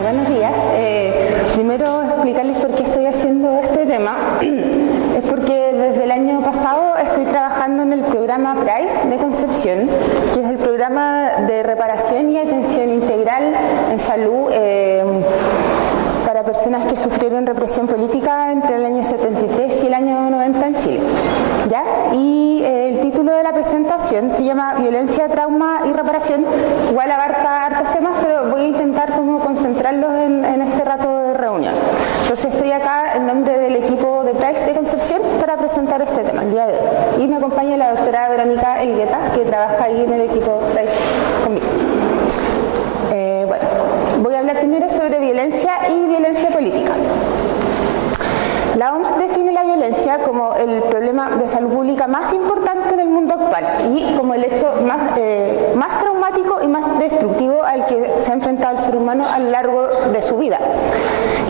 Buenos días. Primero explicarles por qué estoy haciendo este tema. Es porque desde el año pasado estoy trabajando en el programa PRICE de Concepción, que es el programa de reparación y atención integral en salud para personas que sufrieron represión política entre el año 73 y el año 90 en Chile. ¿Ya? Y el título de la presentación se llama Violencia, Trauma y Reparación. Igual abarca hartos temas, pero voy a intentar como concentrarlos en este rato de reunión. Entonces estoy acá en nombre del equipo de PRICE de Concepción para presentar este tema el día de hoy. Y me acompaña la doctora Verónica Elgueta, que trabaja ahí en el equipo PRICE conmigo. Bueno, voy a hablar primero sobre violencia y violencia política. La OMS define la violencia como el problema de salud pública más importante en el mundo actual y como el hecho más traumático y más destructivo al que se ha enfrentado el ser humano a lo largo de su vida.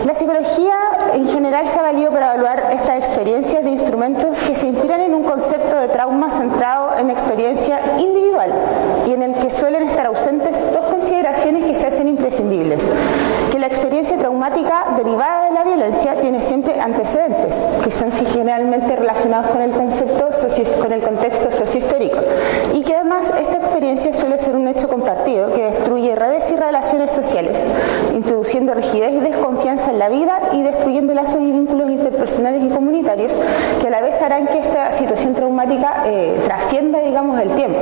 La psicología en general se ha valido para evaluar estas experiencias de instrumentos que se inspiran en un concepto de trauma centrado en experiencia individual y en el que suelen estar ausentes dos consideraciones que se hacen imprescindibles: que la experiencia traumática derivada de la violencia tiene siempre antecedentes, que son generalmente relacionados con el contexto sociohistórico, y que además esta experiencia suele ser un hecho compartido que destruye redes y relaciones sociales, introduciendo rigidez y desconfianza en la vida y destruyendo lazos y vínculos interpersonales y comunitarios que a la vez harán que esta situación traumática trascienda, digamos, el tiempo,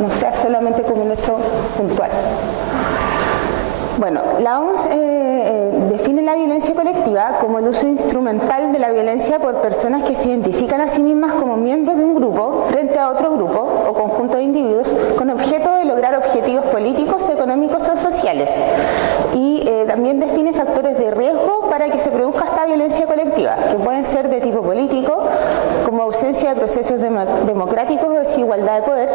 no sea solamente como un hecho puntual. Bueno, la OMS define la violencia colectiva como el uso instrumental de la violencia por personas que se identifican a sí mismas como miembros de un grupo frente a otro grupo o conjunto de individuos con objeto de lograr objetivos políticos, económicos o sociales. Y también define factores de riesgo para que se produzca esta violencia colectiva, que pueden ser de tipo político, como ausencia de procesos democráticos o desigualdad de poder,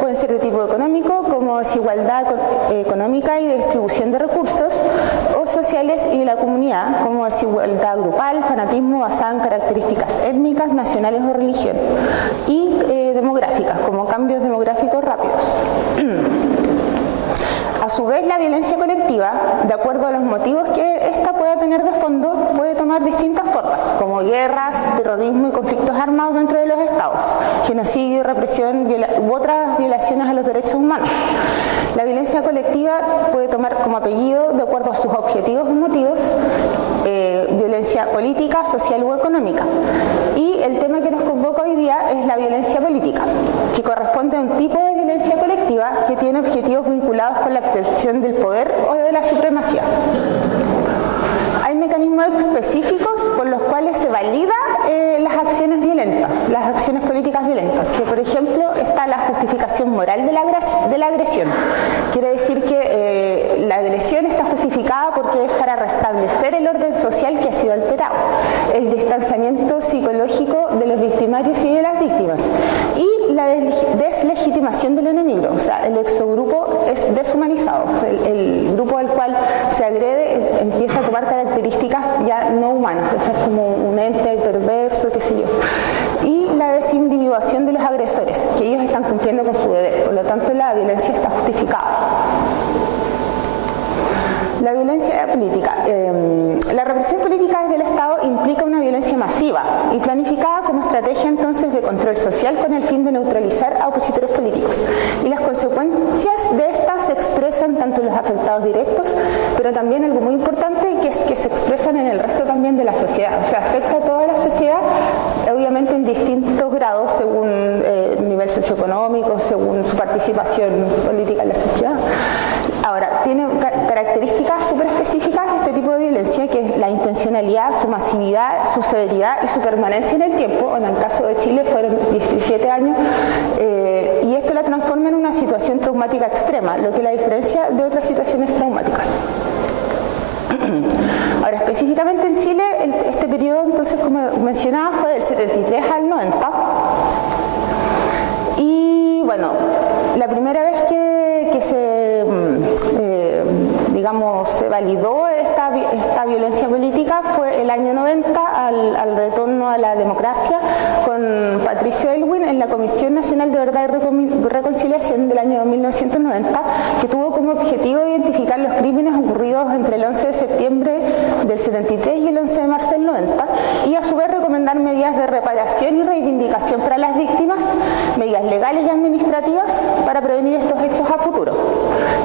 pueden ser de tipo económico, como desigualdad económica y de distribución de recursos, o sociales y de la comunidad, como desigualdad grupal, fanatismo basado en características étnicas, nacionales o religión, y demográficas, como cambios demográficos rápidos. A su vez, la violencia colectiva, de acuerdo a los motivos que ésta pueda tener de fondo, puede tomar distintas formas, como guerras, terrorismo y conflictos armados dentro de los estados, genocidio, represión u otras violaciones a los derechos humanos. La violencia colectiva puede tomar como apellido, de acuerdo a sus objetivos y motivos, violencia política, social o económica. Y el tema que nos convoca hoy día es la violencia política, que corresponde a un tipo de violencia colectiva que tiene objetivos vinculados con la obtención del poder o de la supremacía. Hay mecanismos específicos por los cuales se valida las acciones violentas, las acciones políticas violentas, que por ejemplo está la justificación moral de la agresión. Quiere decir que la agresión está justificada porque es para restablecer el orden social que ha sido alterado, el distanciamiento psicológico de los victimarios y de las víctimas, y la deslegitimación del enemigo, o sea, el exogrupo es deshumanizado, o sea, el grupo al cual se agrede empieza a tomar características ya no humanas, o sea, es como un ente perverso, qué sé yo. Y la desindividuación de los agresores, que ellos están cumpliendo con su deber, por lo tanto la violencia está justificada. La violencia política. La represión política desde el Estado implica una violencia masiva y planificada como estrategia entonces de control social con el fin de neutralizar a opositores políticos. Y las consecuencias de estas se expresan tanto en los afectados directos, pero también algo muy importante que es que se expresan en el resto también de la sociedad. O sea, afecta a toda la sociedad, obviamente en distintos grados según el nivel socioeconómico, según su participación política en la sociedad. Ahora, tiene características súper específicas este tipo de violencia, que es la intencionalidad, su masividad, su severidad y su permanencia en el tiempo. En el caso de Chile fueron 17 años, y esto la transforma en una situación traumática extrema, lo que la diferencia de otras situaciones traumáticas. Ahora, específicamente en Chile, este periodo, entonces, como mencionaba, fue del 73 al 90. Y bueno, la primera vez que se validó esta violencia política fue el año 90 al retorno a la democracia con Patricio Aylwin en la Comisión Nacional de Verdad y Reconciliación del año 1990, que tuvo como objetivo identificar los crímenes ocurridos entre el 11 de septiembre del 73 y el 11 de marzo del 90, y a su vez recomendar medidas de reparación y reivindicación para las víctimas, medidas legales y administrativas para prevenir estos hechos a futuro.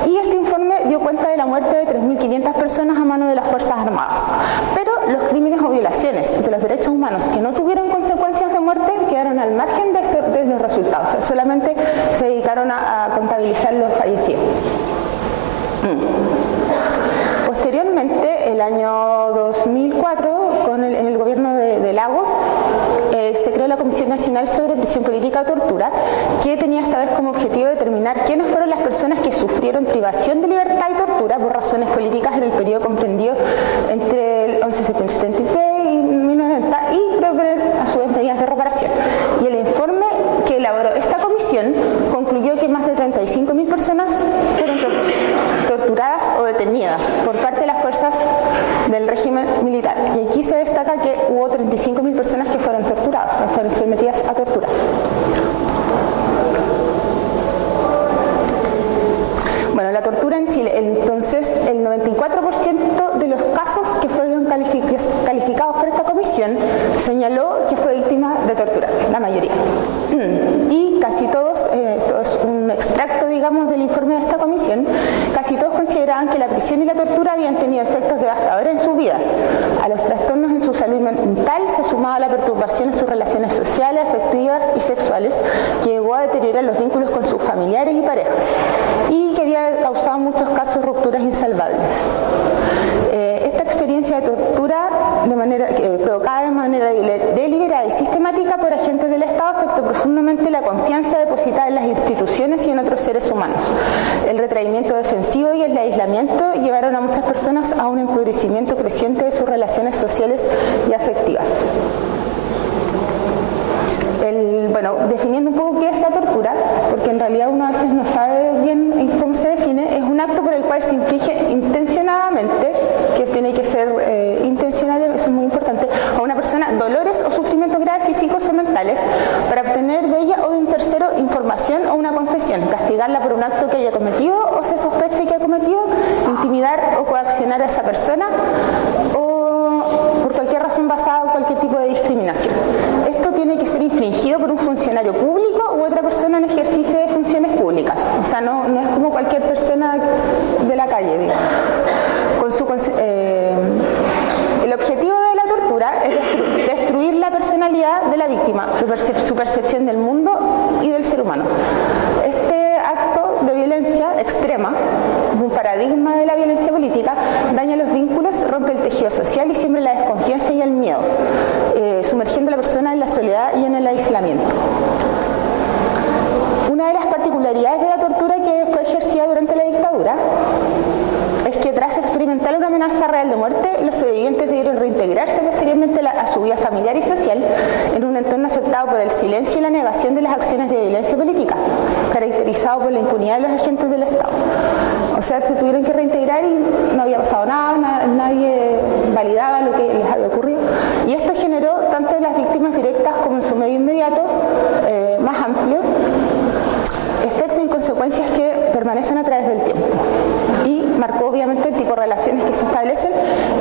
Y este informe dio cuenta de la muerte de 3.500 personas a mano de las Fuerzas Armadas, pero los crímenes o violaciones de los derechos humanos que no tuvieron consecuencias de muerte quedaron al margen de los resultados, o sea, solamente se dedicaron a contabilizar los fallecidos. Posteriormente, el año 2004, en el gobierno de Lagos, se creó la Comisión Nacional sobre Prisión Política o Tortura, que tenía esta vez como objetivo determinar quiénes fueron las personas que sufrieron privación de libertad y tortura por razones políticas en el periodo comprendido entre el 11 de septiembre del 73 y 1990, y proponer a su vez medidas de reparación. Y el informe que elaboró esta comisión concluyó que más de 35.000 personas fueron torturadas o detenidas por parte de las fuerzas del régimen militar. Y aquí se destaca que hubo 35.000 personas que fueron torturadas, o sea, fueron sometidas a tortura. Bueno, la tortura en Chile, entonces el 94% de los casos que fueron calificados por esta comisión señaló que fue víctima de tortura, la mayoría. Y casi todos, esto es un extracto, digamos, del informe de esta comisión, casi todos consideraban que la prisión y la tortura habían tenido efectos devastadores en sus vidas. A los trastornos en su salud mental se sumaba la perturbación en sus relaciones sociales, afectivas y sexuales, que llegó a deteriorar los vínculos con sus familiares y parejas, y que había causado en muchos casos rupturas insalvables. Esta experiencia de tortura provocada de manera deliberada y sistemática por agentes del Estado afectó profundamente la confianza depositada en las instituciones y en otros seres humanos. El retraimiento defensivo y el aislamiento llevaron a muchas personas a un empobrecimiento creciente de sus relaciones sociales y afectivas. Bueno, definiendo un poco qué es la tortura, porque en realidad uno a veces no sabe bien cómo se define, es un acto por el cual se inflige intencionadamente, que tiene que ser intencional, eso es muy importante, a una persona dolores o sufrimientos graves físicos o mentales para obtener de ella o de un tercero información o una confesión, castigarla por un acto que haya cometido o se sospeche que ha cometido, intimidar o coaccionar a esa persona o por cualquier razón basada en cualquier tipo de discriminación. Esto tiene que ser infligido por un funcionario público u otra persona en ejercicio de funciones públicas. O sea, no es como cualquier persona de la calle, digamos. El objetivo de la tortura es destruir la personalidad de la víctima, su percepción del mundo y del ser humano. Este acto de violencia extrema, un paradigma de la violencia política, daña los vínculos, rompe el tejido social y siembra la desconfianza y el miedo, sumergiendo a la persona en la soledad y en el aislamiento. Una de las particularidades de la tortura que fue ejercida durante la dictadura es que tras experimentar una amenaza real de muerte, los sobrevivientes debieron reintegrarse posteriormente a su vida familiar y social en un entorno afectado por el silencio y la negación de las acciones de violencia política, caracterizado por la impunidad de los agentes del Estado. O sea, se tuvieron que reintegrar y no había pasado nada, nadie validaba lo que les había ocurrido. Y esto generó, tanto en las víctimas directas como en su medio inmediato, más amplio, efectos y consecuencias que permanecen a través del tiempo. Y marcó obviamente el tipo de relaciones que se establecen,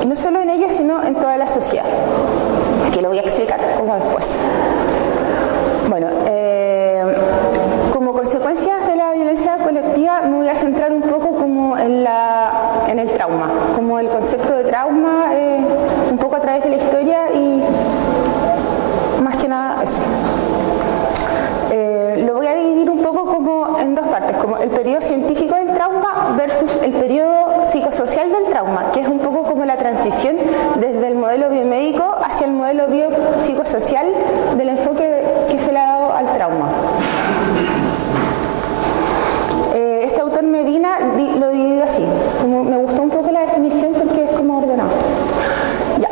y no solo en ellos, sino en toda la sociedad, que lo voy a explicar como después. Bueno, como consecuencias de la violencia colectiva me voy a centrar un poco como en el trauma, como el concepto de trauma, un poco a través de la historia y más que nada eso. Lo voy a dividir un poco como en dos partes, como el periodo científico del trauma versus el periodo psicosocial del trauma, que es un poco como la transición desde el modelo biomédico hacia el modelo biopsicosocial del enfoque que se le ha dado al trauma. Este autor Medina lo dividió así, como me gustó un poco la definición porque es como ordenado. Ya,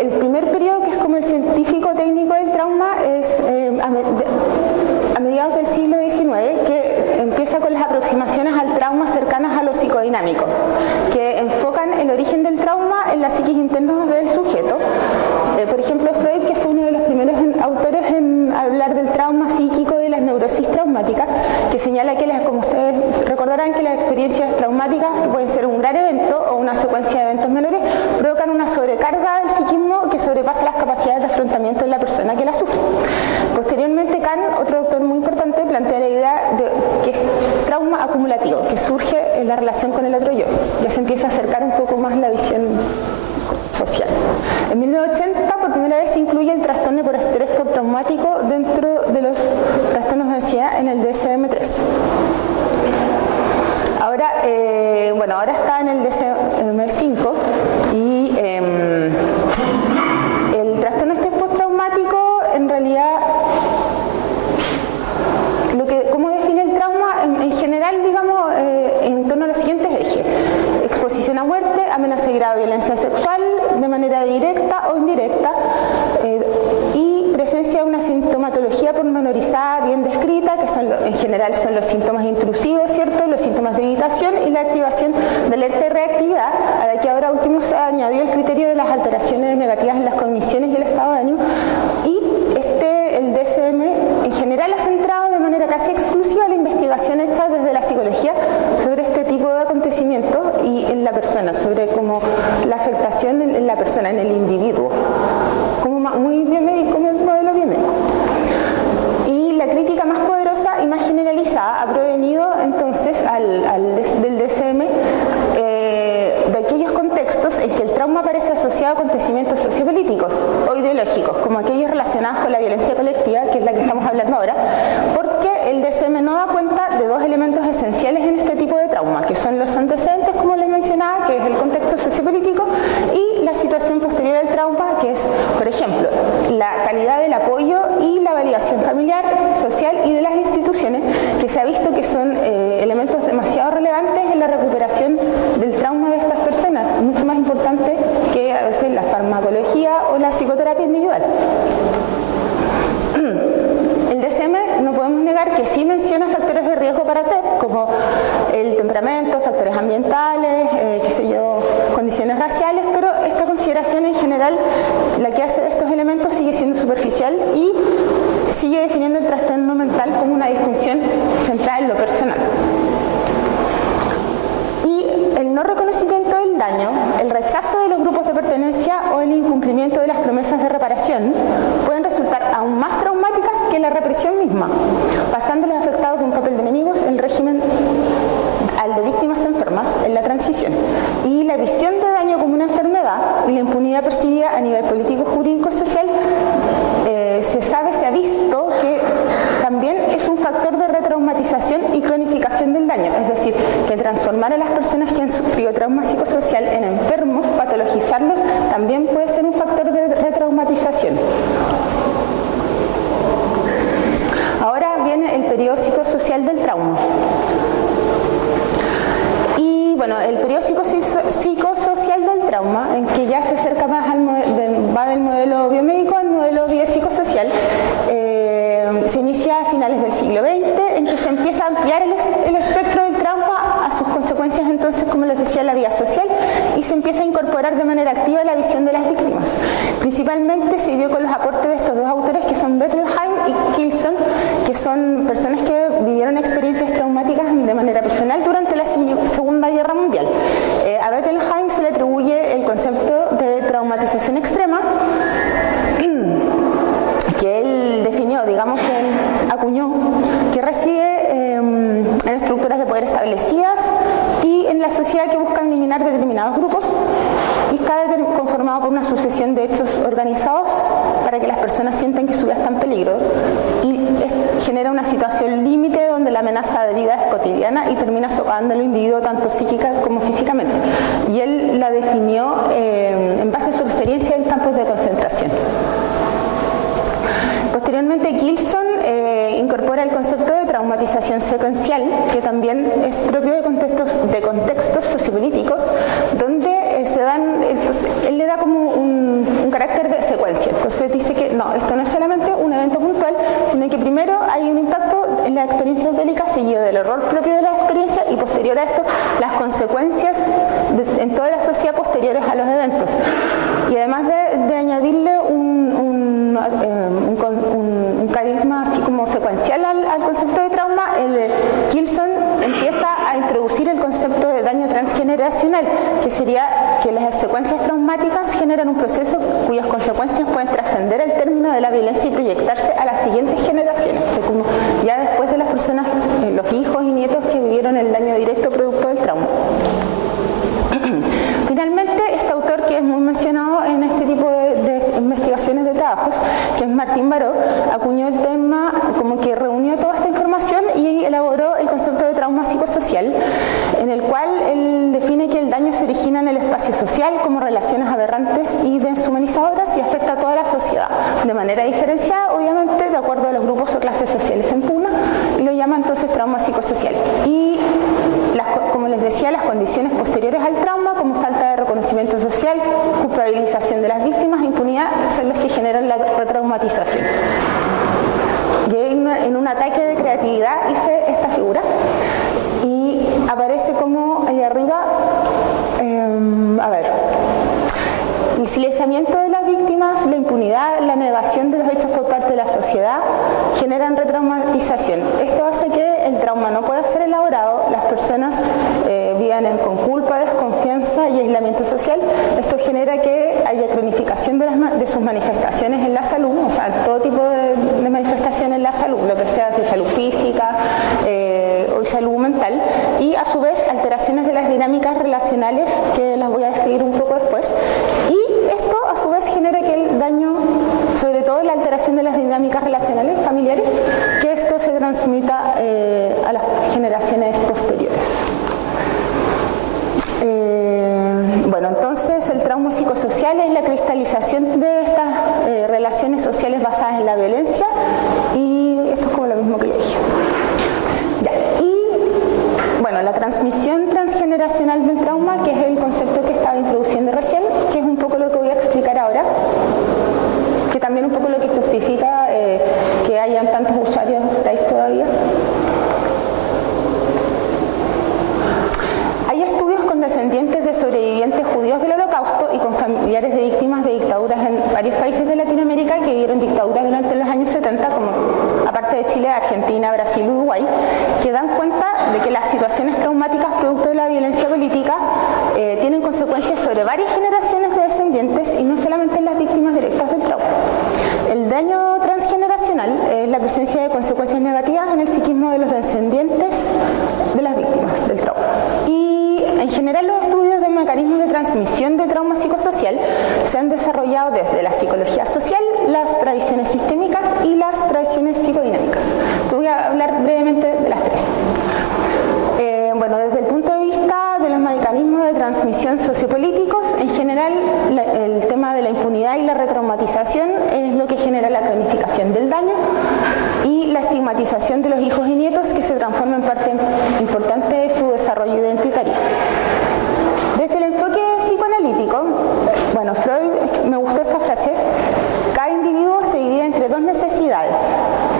el primer periodo, que es como el científico técnico del trauma, es a mediados del siglo XIX, que empieza con las aproximaciones al trauma cercanas a lo psicodinámico, que enfocan el origen del trauma en la psiquis interna del sujeto. Por ejemplo, Freud, que fue uno de los primeros autores en hablar del trauma psíquico y de las neurosis traumáticas, que señala que, como ustedes recordarán, que las experiencias traumáticas, que pueden ser un gran evento o una secuencia de eventos menores, provocan una sobrecarga del psiquismo que sobrepasa las capacidades de afrontamiento de la persona que la sufre. Posteriormente, Kahn, otro autor muy importante, plantea la idea de que es trauma acumulativo, que surge en la relación con el otro yo. Ya se empieza a acercar un poco más la visión social. En 1980, por primera vez, se incluye el trastorno por estrés postraumático dentro de los trastornos de ansiedad en el DSM-3. Ahora, ahora está en el DSM-5 y el trastorno de estrés postraumático, en realidad, ¿cómo define el trauma? En general, digamos, en torno a los siguientes ejes: exposición a muerte, amenaza grave de violencia sexual de manera directa o indirecta, y presencia de una sintomatología pormenorizada bien descrita, que en general son los síntomas intrusivos, ¿cierto?, los síntomas de evitación y la activación de alerta y reactividad, a la que ahora último se añadió el criterio de las alteraciones negativas en las cogniciones y el estado de ánimo. Y el DSM en general ha centrado de manera casi exclusiva la investigación hecha desde la psicología sobre este tipo de acontecimientos y en la persona, sobre cómo la afectación en la persona, en el individuo, como muy biomédico, como el modelo biomédico. Y la crítica más poderosa y más generalizada ha provenido entonces del DSM de aquellos contextos en que el trauma aparece asociado a acontecimientos sociopolíticos o ideológicos, como aquellos relacionados con la violencia colectiva, que es la que estamos hablando ahora, porque el DSM no da cuenta de dos elementos esenciales en este tipo de trauma, que son los antecedentes, como les mencionaba, que es el contexto sociopolítico, y la situación posterior al trauma, que es, por ejemplo, la calidad del apoyo y la validación familiar, social y de las instituciones, que se ha visto que son elementos demasiado relevantes en la recuperación del trauma de estas personas, mucho más importante que a veces la farmacología o la psicoterapia individual. El DSM, no podemos negar que sí menciona factores de riesgo para TEP, como el temperamento, factores ambientales, condiciones raciales, pero esta consideración en general, la que hace de estos elementos, sigue siendo superficial y sigue definiendo el trastorno mental como una disfunción centrada en lo personal. Y el no reconocimiento del daño, el rechazo de los grupos de pertenencia o el incumplimiento de las promesas de reparación pueden resultar aún más traumáticas que la represión misma, pasando a los afectados de un papel de enemigos en el régimen al de víctimas enfermas en la transición. Y la visión de daño como una enfermedad y la impunidad percibida a nivel político, jurídico y social se ha visto que también es un factor de retraumatización y cronificación del daño, es decir, que transformar a las personas que han sufrido trauma psicosocial en enfermos, patologizarlos, también puede ser un factor de retraumatización. Ahora viene el periodo psicosocial del trauma. Y bueno, el periodo psicosocial del trauma, en que ya se acerca más va del modelo biomédico al modelo biopsicosocial, se inicia a finales del siglo XX, en que se empieza a ampliar el espectro del trauma a sus consecuencias, entonces, como les decía, la vida social, y se empieza a incorporar de manera activa la visión de las víctimas. Principalmente se dio con los aportes de estos dos autores, que son Bettelheim y Gilson, que son personas que vivieron experiencias traumáticas de manera personal durante la Segunda Guerra Mundial. A Bettelheim se le atribuye el concepto de traumatización extrema, que él definió, digamos que él acuñó, que reside en estructuras de poder establecidas y en la sociedad que buscan eliminar determinados grupos, y está conformado por una sucesión de hechos organizados para que las personas sientan que su vida está en peligro, y genera una situación límite donde la amenaza de vida es cotidiana y termina socavando al individuo tanto psíquica como físicamente. Y él la definió en base a su experiencia en campos de concentración. Posteriormente, Gilson incorpora el concepto de traumatización secuencial, que también es propio de contextos sociopolíticos, donde se dan, entonces, él le da como un carácter de secuencia. Entonces dice que no, esto no es solamente un evento puntual, sino que primero hay un impacto en la experiencia bélica seguido del horror propio de la experiencia, y posterior a esto las consecuencias en toda la sociedad posteriores a los eventos. Y además de añadirle un carisma así como secuencial al concepto de trauma, Gilson empieza a introducir el transgeneracional, que sería que las secuencias traumáticas generan un proceso cuyas consecuencias pueden trascender el término de la violencia y proyectarse a las siguientes generaciones, o sea, como ya después de las personas, los hijos y nietos que vivieron el daño directo producto del trauma. Finalmente, este autor, que es muy mencionado en este tipo de investigaciones de trabajos, que es Martín Baró, acuñó el tema, como que reunió toda esta información y elaboró el concepto de trauma psicosocial, en el cual él define que el daño se origina en el espacio social como relaciones aberrantes y deshumanizadoras y afecta a toda la sociedad, de manera diferenciada, obviamente, de acuerdo a los grupos o clases sociales en pugna, y lo llama entonces trauma psicosocial. Y como les decía, las condiciones posteriores al trauma, como falta de reconocimiento social, culpabilización de las víctimas e impunidad, son los que generan la retraumatización. Yo en un ataque de creatividad hice esta figura y aparece como ahí arriba, el silenciamiento de las víctimas, la impunidad, la negación de los hechos por parte de la sociedad generan retraumatización. Esto hace que el trauma no pueda ser elaborado, las personas vivan con culpa, desconfianza y aislamiento social. Esto genera que haya cronificación de sus manifestaciones en la salud, o sea, todo tipo de manifestaciones en la salud, lo que sea de salud física o salud mental, y a su vez alteraciones de las dinámicas relacionales, que las voy a describir un poco después. Y esto a su vez genera que el daño, sobre todo la alteración de las dinámicas relacionales familiares, que esto se transmita a las generaciones posteriores. Bueno, entonces el trauma psicosocial es la cristalización de estas relaciones sociales basadas en la violencia, y esto es como lo mismo que ya dije. Bueno, la transmisión transgeneracional del trauma, que es el concepto que estaba introduciendo recién, que es un poco lo que voy a explicar ahora, que también un poco lo que justifica que hayan tantos usuarios PRICE todavía. Hay estudios con descendientes de sobrevivientes judíos del Holocausto y con familiares de víctimas de dictaduras en varios países de Latinoamérica que vivieron dictaduras durante los años 70, como aparte de Chile, Argentina, Brasil, Uruguay, que dan cuenta de que las situaciones traumáticas producto de la violencia política tienen consecuencias sobre varias generaciones de descendientes y no solamente en las víctimas directas del trauma. El daño transgeneracional es la presencia de consecuencias negativas en el psiquismo de los descendientes de las víctimas del trauma. Y en general los estudios de mecanismos de transmisión de trauma psicosocial se han desarrollado desde la psicología social, las tradiciones sistémicas y las tradiciones psicodinámicas. Voy a hablar brevemente de las tres. Bueno, desde el punto de vista de los mecanismos de transmisión sociopolíticos, en general el tema de la impunidad y la retraumatización es lo que genera la cronificación del daño y la estigmatización de los hijos y nietos, que se transforma en parte importante de su desarrollo identitario. Desde el enfoque psicoanalítico, bueno, Freud, me gustó esta frase: cada individuo se divide entre dos necesidades,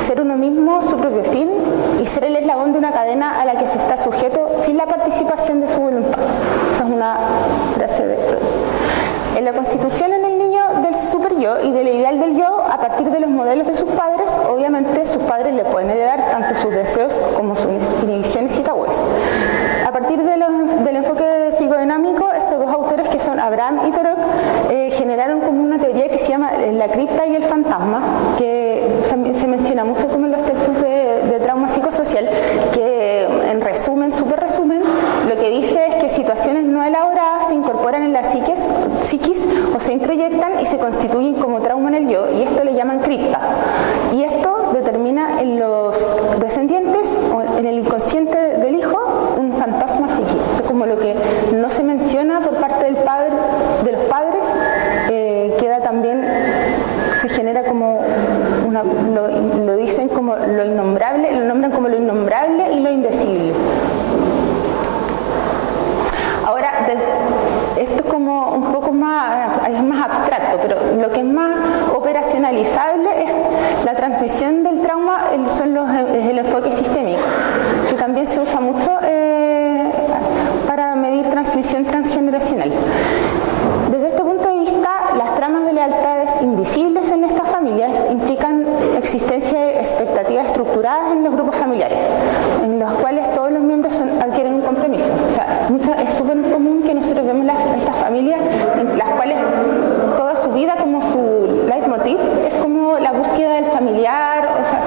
ser uno mismo su propio fin y ser el eslabón de una cadena a la que se está sujeto sin la participación de su voluntad. Esa es una frase de Freud. En la constitución en el niño del superyo y del ideal del yo, a partir de los modelos de sus padres, obviamente sus padres le pueden heredar tanto sus deseos como sus inhibiciones y tabúes. A partir del enfoque psicodinámico, estos dos autores, que son Abraham y Torok, generaron como una teoría que se llama la cripta y el fantasma, que se menciona mucho como en los textos de trauma psicosocial, que en resumen, súper resumen, lo que dice es que situaciones no elaboradas se incorporan en la psiquis o se introyectan y se constituyen como trauma en el yo, y esto le llaman cripta. Y esto determina en los descendientes o en el inconsciente del hijo un fantasma psíquico. O sea, como lo que no se menciona por parte del padre, de los padres, queda también, se genera como lo dicen como lo innombrable, lo nombran como lo innombrable y lo indecible. Ahora, esto es como un poco más abstracto, pero lo que es más operacionalizable es la transmisión del trauma, es el enfoque sistémico, que también se usa mucho para medir transmisión transgeneracional. Desde este punto de vista, las tramas de lealtades invisibles en estas familias implican existencia de expectativas estructuradas en los grupos familiares, en los cuales todos los miembros adquieren un compromiso. O sea, es súper nosotros vemos estas familias en las cuales toda su vida, como su leitmotiv, es como la búsqueda del familiar, o sea,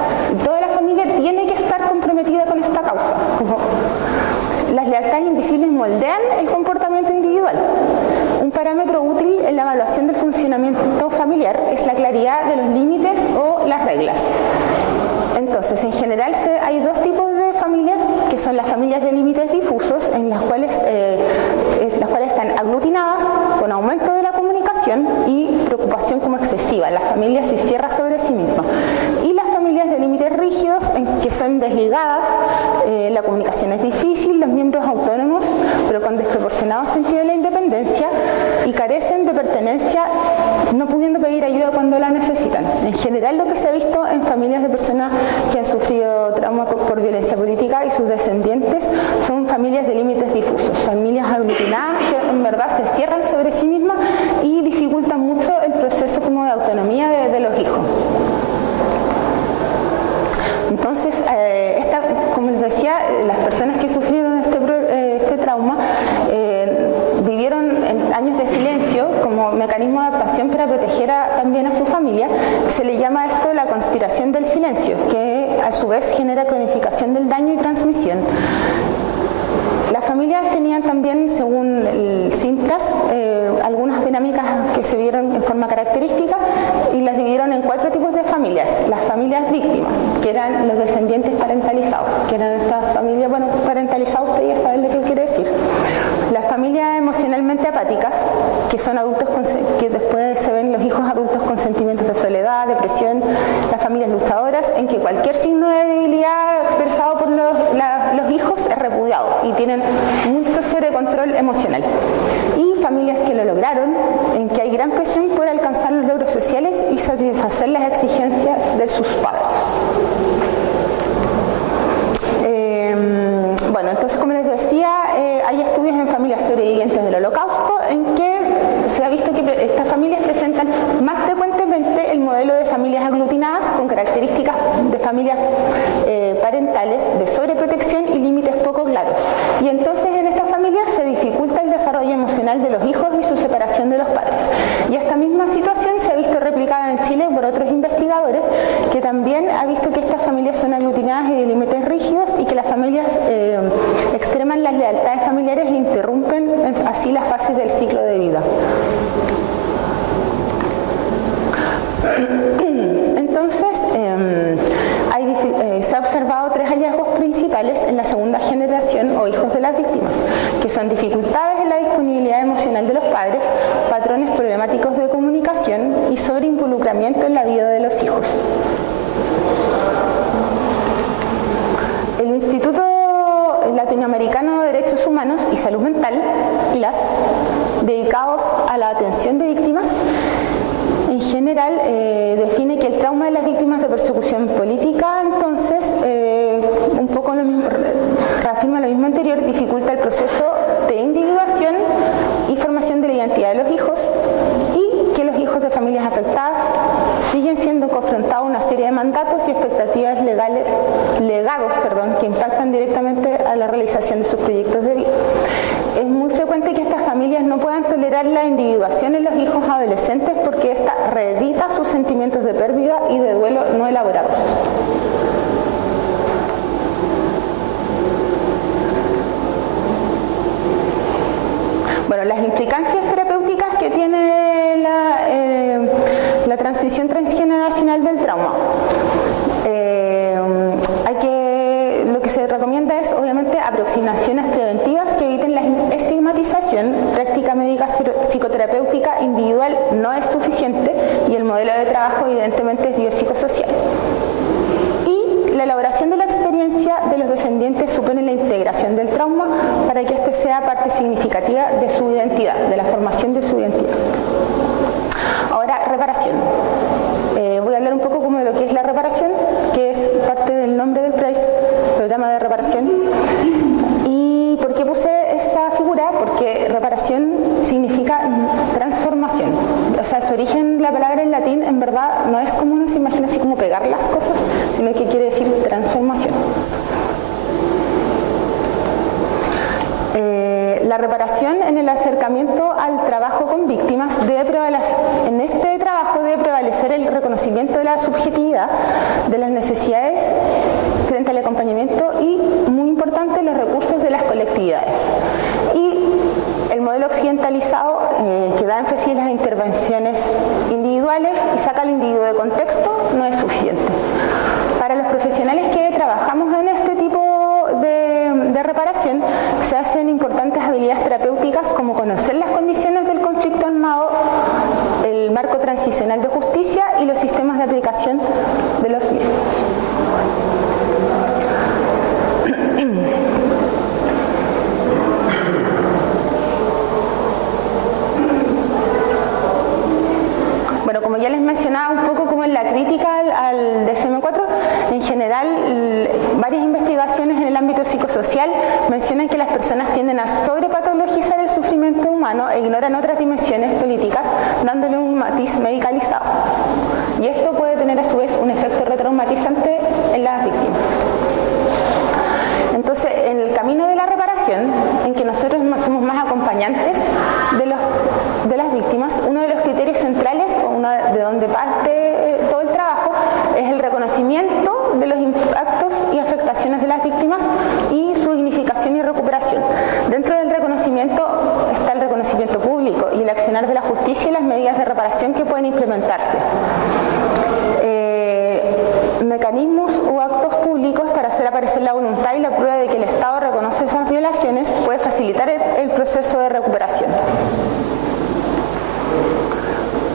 toda la familia tiene que estar comprometida con esta causa. Como las lealtades invisibles moldean el comportamiento individual. Un parámetro útil en la evaluación del funcionamiento familiar es la claridad de los límites o las reglas. Entonces, en general hay dos tipos de familias, que son las familias de límites difusos, en las cuales están aglutinadas con aumento de la comunicación y preocupación como excesiva. La familia se cierra sobre sí misma. Y las familias de límites rígidos, en que son desligadas, la comunicación es difícil, los miembros autónomos, pero con desproporcionado sentido de la independencia, y carecen de pertenencia, no pudiendo pedir ayuda cuando la necesitan. En general, lo que se ha visto en familias de personas que han sufrido trauma por violencia política y sus descendientes son familias de límites difusos, familias aglutinadas que en verdad se cierran sobre sí mismas y dificultan mucho el proceso como de autonomía de los hijos. Entonces, como les decía, las personas que sufrieron este trauma vivieron en años de silencio como mecanismo de adaptación para proteger también a su familia. Se le llama esto la conspiración del silencio, que a su vez genera cronificación del daño y transmisión. Las familias tenían también, según el CINTRAS, algunas dinámicas que se vieron en forma característica y las dividieron en 4 tipos de familias. Las familias víctimas, que eran los descendientes parentalizados, que eran estas familias, bueno, parentalizados, ustedes ya saben lo que quiere decir. Las familias emocionalmente apáticas, que son adultos que después se ven los hijos adultos con sentimientos de soledad, depresión. Las familias luchadoras, en que cualquier signo de debilidad expresado por los hijos es repudiado y tienen mucho sobrecontrol emocional. Y familias que lo lograron, en que hay gran presión por alcanzar los logros sociales y satisfacer las exigencias de sus padres. Bueno, entonces, como les decía, hay estudios en familias sobrevivientes del Holocausto en que se ha visto que estas familias presentan más frecuentemente el modelo de familias aglutinadas con características de familias parentales de sobreprotección y límites poco claros. Y entonces en estas familias se dificulta el desarrollo emocional de los hijos y su separación de los padres. Y esta misma situación se ha visto replicada en Chile por otros investigadores, que también ha visto que estas familias son aglutinadas y de límites rígidos y que las familias extreman las lealtades familiares e interrumpen así las fases del ciclo de vida. Entonces, se ha observado 3 hallazgos principales en la segunda generación o hijos de las víctimas, que son dificultades en la disponibilidad emocional de los padres, patrones problemáticos de comunicación y sobreinvolucramiento en la vida de los hijos. El Instituto Latinoamericano de Derechos Humanos y Salud Mental, ILAS, dedicados a la atención de víctimas, en general define que el trauma de las víctimas de persecución política, entonces, un poco reafirma lo mismo anterior, dificulta el proceso de individuación y formación de la identidad de los hijos, y que los hijos de familias afectadas siguen siendo confrontados a una serie de mandatos y expectativas legados que impactan directamente a la realización de sus proyectos de vida. Es muy frecuente que estas familias no puedan tolerar la individuación en los hijos adolescentes porque ésta reedita sus sentimientos de pérdida y de duelo no elaborados. Bueno, las implicancias terapéuticas que tiene la transmisión transgeneracional del trauma. Lo que se recomienda es, obviamente, aproximaciones preventivas que eviten la estigmatización. Práctica médica psicoterapéutica individual no es suficiente y el modelo de trabajo, evidentemente, es biopsicosocial. Y la elaboración de la experiencia de los descendientes supone la integración del trauma para que éste sea parte significativa de su identidad, de la formación de su identidad. Ahora, reparación. Voy a hablar un poco como de lo que es la reparación, que es parte del nombre del PRAIS, programa de reparación. ¿Y por qué puse esa figura? Porque reparación significa transformación. O sea, su origen, la palabra en latín, en verdad, no es como uno se imagina así como pegar las cosas, sino que quiere decir transformación. La reparación en el acercamiento al trabajo con víctimas en este trabajo debe prevalecer el reconocimiento de la subjetividad, de las necesidades frente al acompañamiento y, muy importante, los recursos de las colectividades. Y el modelo occidentalizado que da énfasis en las intervenciones individuales y saca al individuo de contexto no es suficiente. Para los profesionales que trabajamos en este tipo de reparación, se hacen importantes habilidades terapéuticas como conocer las condiciones del conflicto armado, el marco transicional de justicia y los sistemas de aplicación de los mismos. Bueno, como ya les mencionaba un poco como en la crítica al DSM-4, en general varias investigaciones en el ámbito psicosocial mencionan que las personas tienden a sobrepatologizar el sufrimiento humano e ignoran otras dimensiones políticas, dándole un matiz medicalizado. Y esto puede tener a su vez un efecto retraumatizante en las víctimas. Entonces, en el camino de la reparación, en que nosotros somos más acompañantes de las víctimas, uno de los criterios centrales, o uno de donde parte todo el trabajo, es el reconocimiento de los impactos y afectaciones de las víctimas y su dignificación y recuperación. Dentro del reconocimiento está el reconocimiento público y el accionar de la justicia y las medidas de reparación que pueden implementarse. Mecanismos o actos públicos para hacer aparecer la voluntad y la prueba de que el Estado reconoce esas violaciones puede facilitar el proceso de recuperación.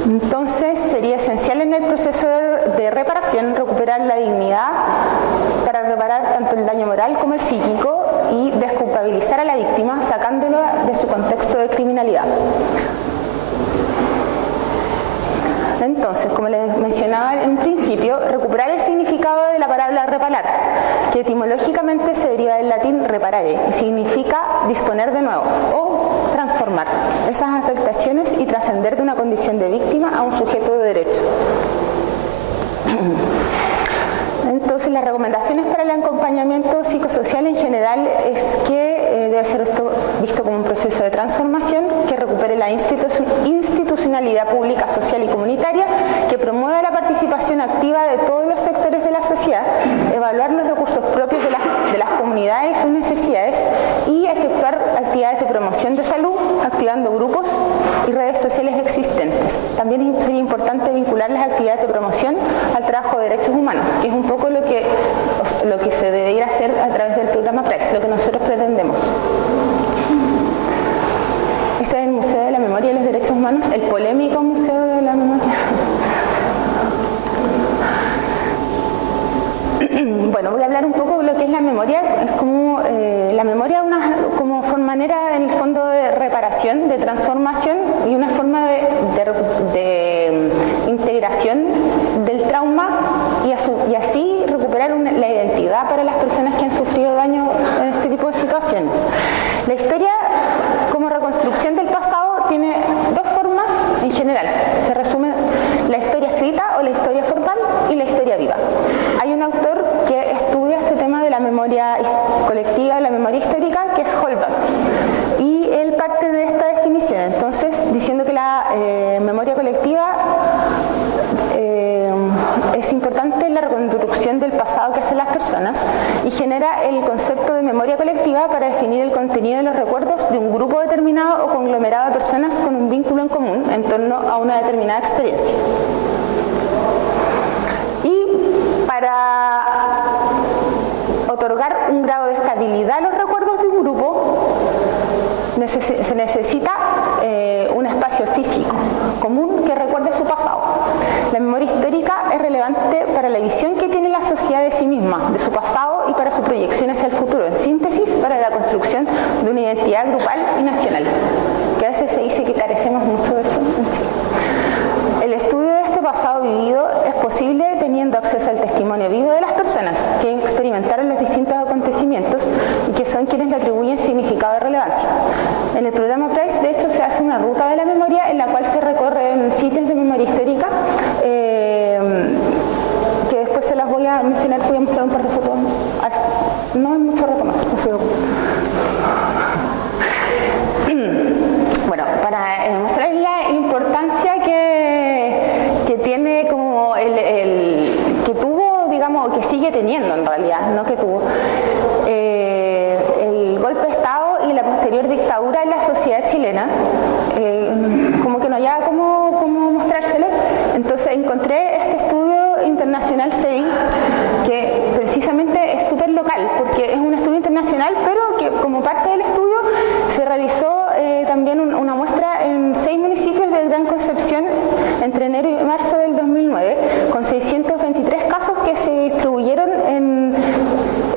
Entonces, sería esencial en el proceso de reparación recuperar la dignidad para reparar tanto el daño moral como el psíquico y desculpabilizar a la víctima sacándolo de su contexto de criminalidad. Entonces, como les mencionaba en un principio, recuperar el significado de la palabra reparar, que etimológicamente se deriva del latín reparare, y significa disponer de nuevo o transformar esas afectaciones y trascender de una condición de víctima a un sujeto de derecho. Entonces, las recomendaciones para el acompañamiento psicosocial en general es que debe ser esto visto como un proceso de transformación que recupere la institucionalidad pública, social y comunitaria, que promueva la participación activa de todos los sectores de la sociedad, evaluar los recursos propios de las comunidades y sus necesidades y efectuar actividades de promoción de salud, activando grupos y redes sociales existentes. También sería importante vincular las actividades de promoción al trabajo de derechos humanos, que es un poco lo que se debería hacer a través del programa PRAIS, lo que nosotros pretendemos. Este es el Museo de la Memoria y los Derechos Humanos, el polémico Museo de la Memoria. Bueno, voy a hablar un poco de lo que es la memoria. Es como la memoria como manera en el fondo de reparación, de transformación y una forma de integración del trauma y así recuperar la identidad para las personas que han sufrido daño en este tipo de situaciones. La historia como reconstrucción del pasado tiene dos formas en general. Se resume la historia escrita o la historia formal y la historia viva. Hay un autor que estudia este tema de la memoria colectiva, la memoria histórica, que es Holbach. Y él parte de esta definición, entonces, diciendo que la memoria colectiva es importante en la reconstrucción del pasado que hacen las personas y genera el concepto de memoria colectiva para definir el contenido de los recuerdos de un grupo determinado o conglomerado de personas con un vínculo en común en torno a una determinada experiencia. Y para otorgar un grado de estabilidad a los recuerdos de un grupo se necesita un espacio físico común que recuerde su pasado. La memoria histórica es relevante para la visión que tiene la sociedad de sí misma, de su pasado y para su proyección hacia el futuro. En síntesis, para la construcción de una identidad grupal y nacional, que a veces se dice que carecemos mucho de eso en Chile. El estudio de este pasado vivido es posible teniendo acceso al testimonio vivo de las personas que experimentaron los distintos acontecimientos y que son quienes le atribuyen significado y relevancia. En el programa PRAIS, de hecho, se hace una ruta de la memoria en la cual se recorren sitios de memoria histórica que después se las voy a mencionar, voy a mostrar un par de fotos. No hay mucho rato más, no se preocupen. posterior dictadura en la sociedad chilena, como que no había cómo mostrárselo. Entonces encontré este estudio internacional SEBIN, que precisamente es súper local, porque es un estudio internacional, pero que como parte del estudio se realizó también una muestra en 6 municipios de Gran Concepción entre enero y marzo del 2009, con 623 casos que se distribuyeron en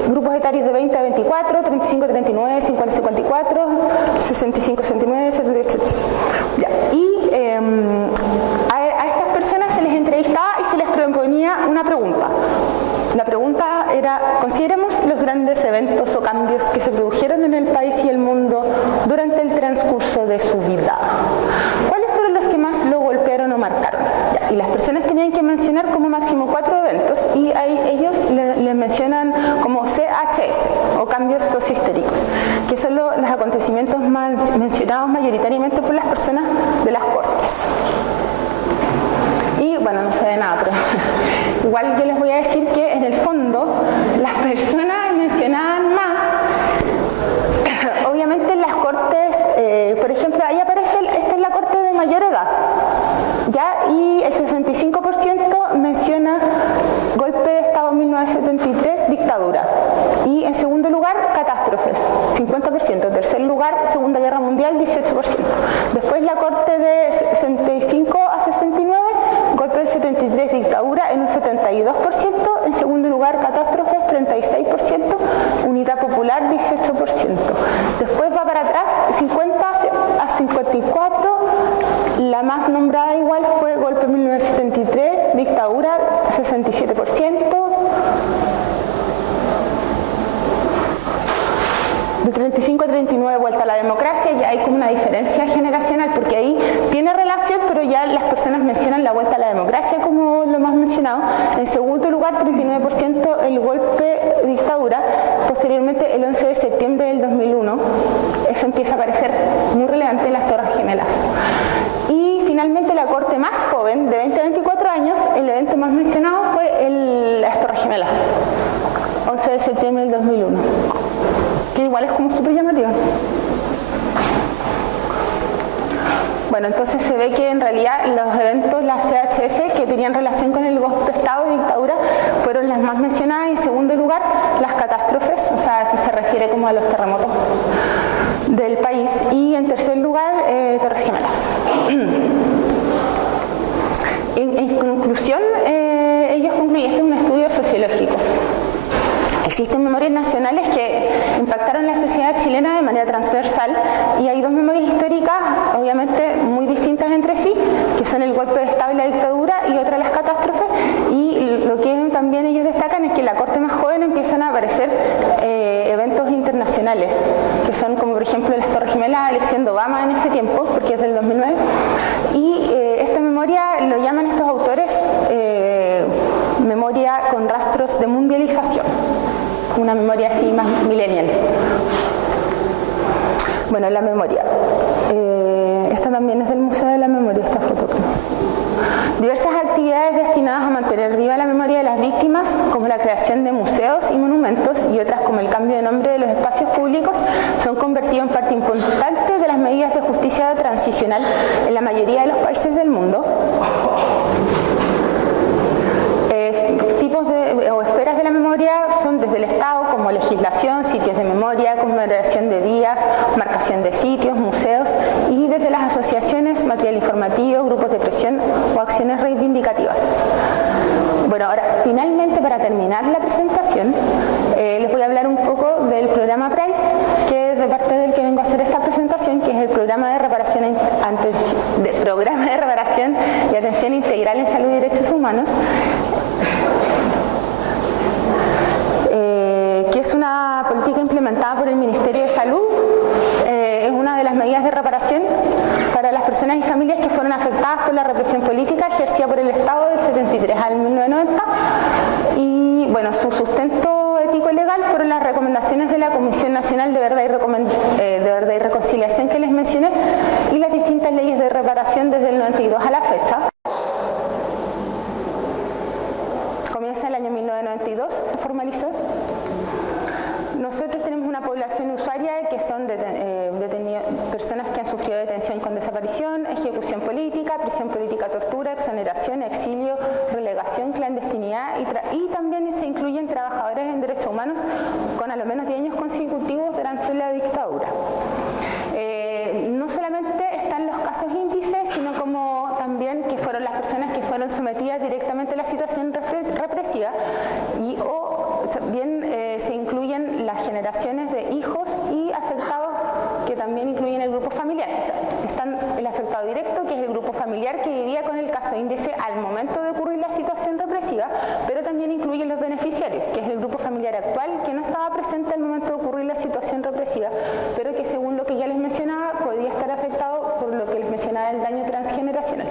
grupos etarios de 20 a 24, 35 a 39, 50 a 54, 65 a 69, 78, etc. Y a estas personas se les entrevistaba y se les proponía una pregunta. La pregunta era: consideremos los grandes eventos o cambios que se produjeron en el país y el mundo durante el transcurso de su vida. ¿Cuáles fueron los que más lo golpearon o marcaron? Y las personas tenían que mencionar como máximo 4 eventos, y ahí ellos les mencionan como CHS o cambios sociohistóricos, que son los acontecimientos más mencionados mayoritariamente por las personas de las Cortes. Y bueno, no se ve nada, pero igual yo les voy a decir que en el fondo las personas mencionaban más, obviamente en las Cortes, por ejemplo, ahí aparece, esta es la Corte de mayor edad, ¿ya? Y el 65% menciona golpe de Estado 1973, dictadura. Y en segundo lugar, catástrofes, 50%. Tercer lugar, Segunda Guerra Mundial, 18%. Después la Corte de 65 a 69, golpe del 73, dictadura, en un 72%. En segundo lugar, catástrofes, 36%. Unidad Popular, 18%. Después va para atrás, 50 a 54. La más nombrada igual fue golpe 1973, dictadura, 67%. De 35 a 39, vuelta a la democracia. Ya hay como una diferencia generacional, porque ahí tiene relación, pero ya las personas mencionan la vuelta a la democracia como lo más mencionado. En segundo lugar, 39%, el golpe dictadura. Posteriormente, el 11 de septiembre del 2001, eso empieza a aparecer muy relevante en las Torres Gemelas. Y finalmente, la Corte más joven, de 20 a 24 años, el evento más mencionado fue las Torres Gemelas, 11 de septiembre del 2001, que igual es como súper llamativa. Bueno, entonces se ve que en realidad los eventos, las CHS, que tenían relación con el golpe de Estado y dictadura, fueron las más mencionadas. Y en segundo lugar, las catástrofes, o sea, se refiere como a los terremotos del país. Y en tercer lugar, Torres Gemelas. En conclusión, ellos concluyen, este es un estudio sociológico. Existen memorias nacionales que impactaron la sociedad chilena de manera transversal, y hay 2 memorias históricas, obviamente muy distintas entre sí, que son el golpe de Estado y la dictadura, y otra las catástrofes. Y lo que también ellos destacan es que en la Corte más joven empiezan a aparecer eventos internacionales, que son como por ejemplo las Torres Gemelas, la elección de Obama en ese tiempo, porque es del 2009, y esta memoria lo llaman estos autores memoria con rastros de mundialización, una memoria así más millennial. Bueno, la memoria. Esta también es del Museo de la Memoria, esta foto. Diversas actividades destinadas a mantener viva la memoria de las víctimas, como la creación de museos y monumentos, y otras como el cambio de nombre de los espacios públicos, son convertidos en parte importante de las medidas de justicia transicional en la mayoría de los países del mundo. Tipos o esferas de la memoria son desde el Estado, como legislación, sitios de memoria, conmemoración de días, marcación de sitios, museos, y desde las asociaciones, material informativo, grupos de presión o acciones reivindicativas. Bueno, ahora, finalmente, para terminar la presentación, les voy a hablar un poco del programa PRICE, que es de parte del que vengo a hacer esta presentación, que es el programa de reparación y atención integral en salud y derechos humanos, que es una política implementada por el Ministerio de Salud. Es una de las medidas de reparación para las personas y familias que fueron afectadas por la represión política ejercida por el Estado del 73 al 1990. Y bueno, su sustento ético-legal fueron las recomendaciones de la Comisión Nacional de Verdad y Reconciliación que les mencioné, y las distintas leyes de reparación desde el 92 a la fecha. Comienza el año 1992, se formalizó. Nosotros tenemos una población usuaria que son personas que han sufrido detención con desaparición, ejecución política, prisión política, tortura, exoneración, exilio, relegación, clandestinidad y también se incluyen trabajadores en derechos humanos con a lo menos 10 años consecutivos durante la dictadura. No solamente están los casos índices, sino como también que fueron las personas que fueron sometidas directamente a la situación represiva o bien se incluyen las generaciones de hijos y afectados que también incluyen el grupo familiar. O sea, están el afectado directo, que es el grupo familiar que vivía con el caso índice al momento de ocurrir la situación represiva, pero también incluyen los beneficiarios, que es el grupo familiar actual que no estaba presente al momento de ocurrir la situación represiva, pero que según lo que ya les mencionaba podría estar afectado por lo que les mencionaba el daño transgeneracional.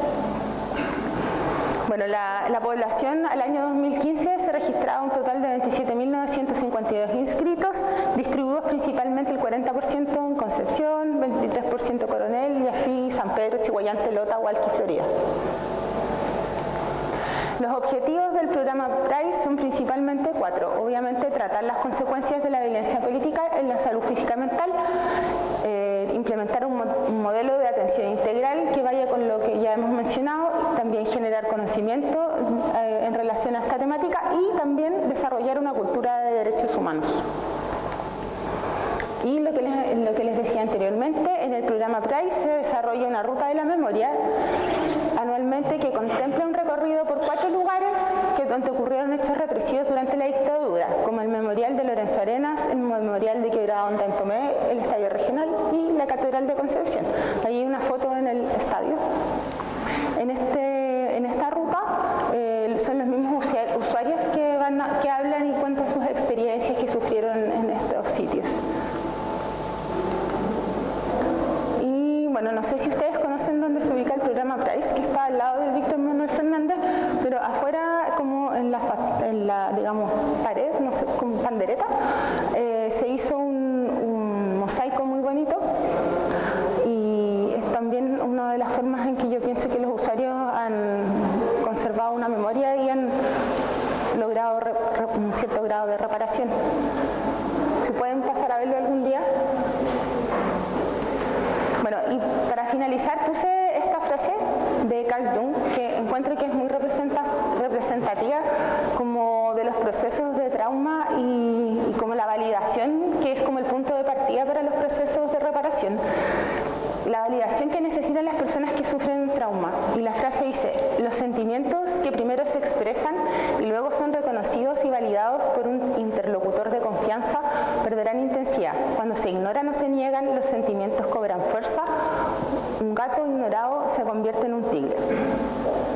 Bueno, la población al año 2015 se registraba un total de 27.952 inscritos, distribuidos principalmente el 40% en Concepción, 23% Coronel y así San Pedro, Chihuayante, Lota, Hualqui, Florida. Los objetivos del programa PRICE son principalmente 4. Obviamente, tratar las consecuencias de la violencia política en la salud física y mental, implementar un modelo de atención integral que vaya con lo que ya hemos mencionado, también generar conocimiento en relación a esta temática y también desarrollar una cultura de derechos humanos. Y lo que les decía anteriormente, en el programa PRICE se desarrolla una ruta de la memoria anualmente que contempla un recorrido por 4 lugares donde ocurrieron hechos represivos durante la dictadura, como el Memorial de Lorenzo Arenas, el Memorial de Quebrada Honda en Tomé, el Estadio Regional y la Catedral de Concepción. Ahí hay una foto en el estadio. En esta ruta son los mismos usuarios que hablan y cuentan sus experiencias que sufrieron en estos sitios. Bueno, no sé si ustedes conocen dónde se ubica el programa PRICE, que está al lado del Víctor Manuel Fernández, pero afuera, como en la digamos, pared, no sé, como pandereta, se hizo un mosaico muy bonito y es también una de las formas en que yo pienso que los usuarios han conservado una memoria y han logrado un cierto grado de reparación. ¿Se pueden pasar a verlo algún día? Bueno, y para finalizar puse esta frase de Carl Jung que encuentro que es muy representativa como de los procesos de trauma y como la validación, que es como el punto de partida para los procesos de reparación. La validación que necesitan las personas que sufren trauma. Y la frase dice: los sentimientos que primero se expresan y luego son reconocidos y validados por un interlocutor de confianza perderán intensidad. Cuando se ignoran o se niegan, los sentimientos cobran fuerza. Un gato ignorado se convierte en un tigre.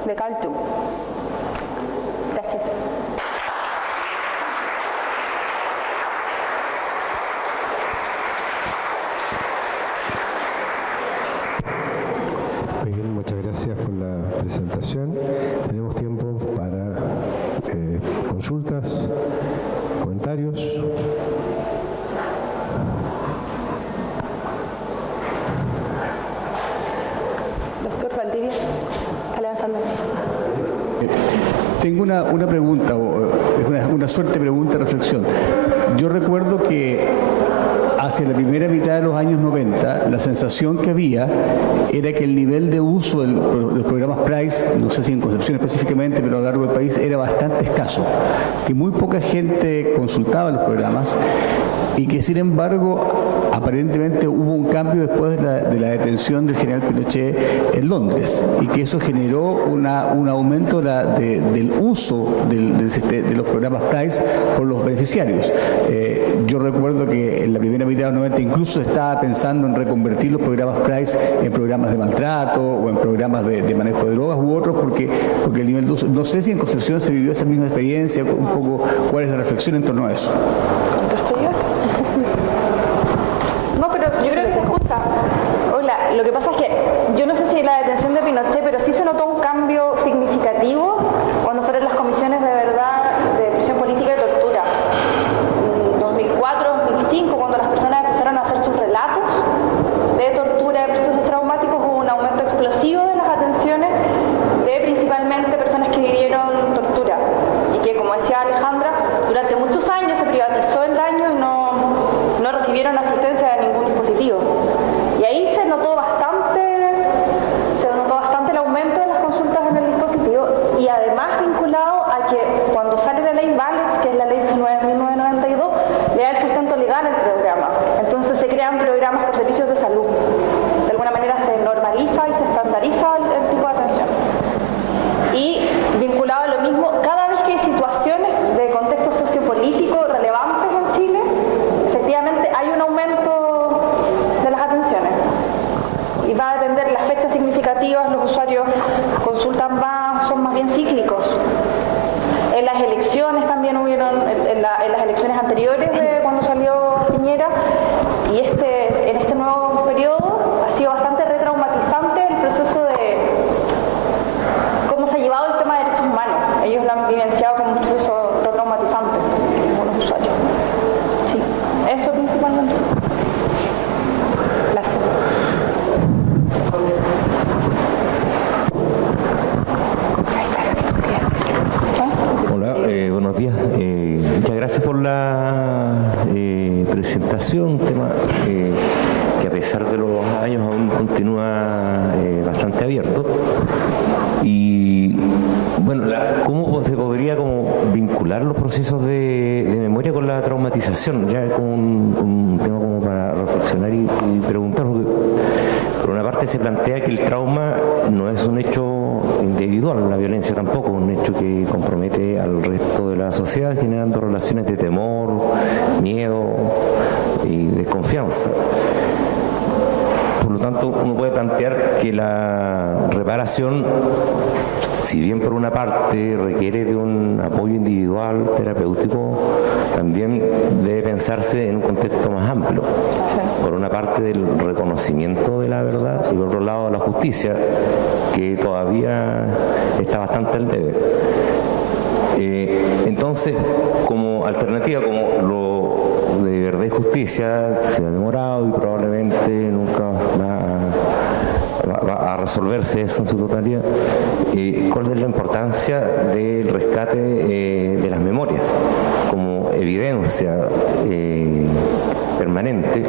De Carl Jung. Gracias. Muy bien, muchas gracias por la presentación. Tenemos tiempo para consultas, comentarios. Doctor Valdivia, levantando. Tengo una pregunta, una suerte de pregunta, reflexión. Yo recuerdo que hacia la primera mitad de los años 90, la sensación que había era que el nivel de uso de los programas PRICE, no sé si en Concepción específicamente, pero a lo largo del país, era bastante escaso, que muy poca gente consultaba los programas y que, sin embargo, aparentemente hubo un cambio después de la detención del general Pinochet en Londres y que eso generó un aumento del uso de los programas PRICE por los beneficiarios. Yo recuerdo que en la primera mitad de los 90 incluso estaba pensando en reconvertir los programas PRICE en programas de maltrato o en programas de manejo de drogas u otros porque el nivel de uso, no sé si en Concepción se vivió esa misma experiencia, un poco cuál es la reflexión en torno a eso. No, pero yo creo que se ajusta. Hola, lo que pasa es que yo no sé si la detención de Pinochet, pero sí se notó un cambio significativo cuando fueron las comisiones de verdad de prisión política y tortura. En 2004, 2005, cuando las personas empezaron a hacer sus relatos de tortura, de procesos traumáticos, hubo un aumento explosivo de las atenciones de principalmente personas que vivieron tortura y que, como decía Alejandra, durante muchos años se privatizó el daño y no recibieron asistencia de ningún dispositivo. depender las fechas significativas, los usuarios consultan más, son más bien cíclicos. En las elecciones también hubieron, en las elecciones anteriores de cuando salió Piñera, y en este nuevo periodo ha sido bastante retraumatizante el proceso de cómo se ha llevado el tema de derechos humanos. Ellos lo han vivenciado como un proceso retraumatizante, algunos usuarios. Sí, eso principalmente. Gracias. Hola, buenos días. Muchas gracias por la presentación, un tema que a pesar de los años aún continúa bastante abierto. Y bueno, ¿cómo se podría vincular los procesos de memoria con la traumatización? Ya como un tema como para reflexionar y preguntar, porque por una parte se plantea que el trauma no es un hecho individual, la violencia tampoco, un hecho que compromete al resto de la sociedad, generando relaciones de temor, miedo y desconfianza. Por lo tanto, uno puede plantear que la reparación, si bien por una parte requiere de un apoyo individual, terapéutico, también debe pensarse en un contexto más amplio. Por una parte del reconocimiento de la verdad y por otro lado la justicia, que todavía está bastante al debe. Entonces, como alternativa, como lo de verdad y justicia se ha demorado y probablemente nunca va a resolverse eso en su totalidad, ¿cuál es la importancia del rescate de las memorias como evidencia permanente?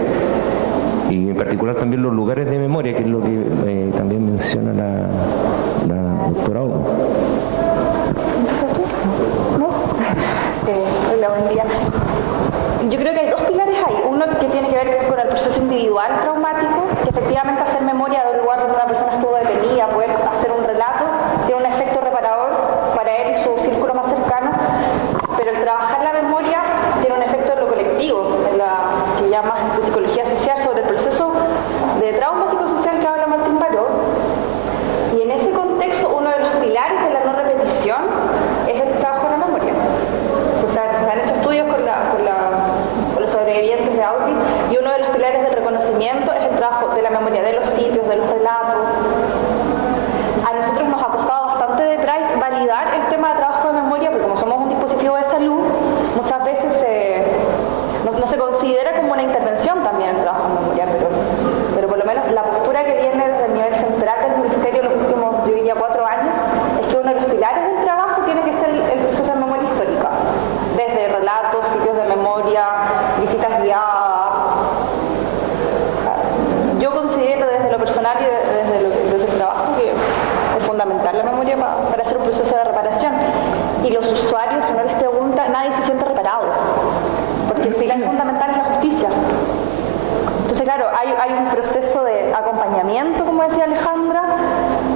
Y en particular también los lugares de memoria, que es lo que también menciona la doctora Olmo. Hola, buen día. Yo creo que hay dos pilares ahí. Uno que tiene que ver con el proceso individual traumático, que efectivamente hacer memoria de un lugar donde una persona estuvo detenida, poder hacer un relato, tiene un efecto reparador para él y su círculo más cercano, pero el trabajar la memoria tiene un efecto en lo colectivo, en que llamas de psicología social, sobre el proceso de trauma psicosocial que habla Martín Baró. Y en ese contexto, uno de los pilares de la no repetición es el trabajo de la memoria. Se han hecho estudios con los sobrevivientes de Auschwitz, y uno de los pilares del reconocimiento es el trabajo de la memoria, de los sitios, de los relatos. A nosotros nos ha costado bastante de Price validar el tema de trabajo de memoria, porque como somos un dispositivo de salud, muchas veces no se considera como una intervención también el trabajo de memoria, pero por lo menos la postura que viene desde el nivel central del Ministerio en los últimos, yo diría, 4 años, es que uno de los pilares del trabajo tiene que ser el proceso de memoria histórica, desde relatos, sitios de memoria, visitas guiadas. Yo considero desde lo personal y desde el trabajo que es fundamental la memoria para hacer un proceso de reparación. Y los usuarios, si uno les pregunta, nadie se siente reparado, porque el pilar fundamental es la justicia. Entonces, claro, hay un proceso de acompañamiento, como decía Alejandra,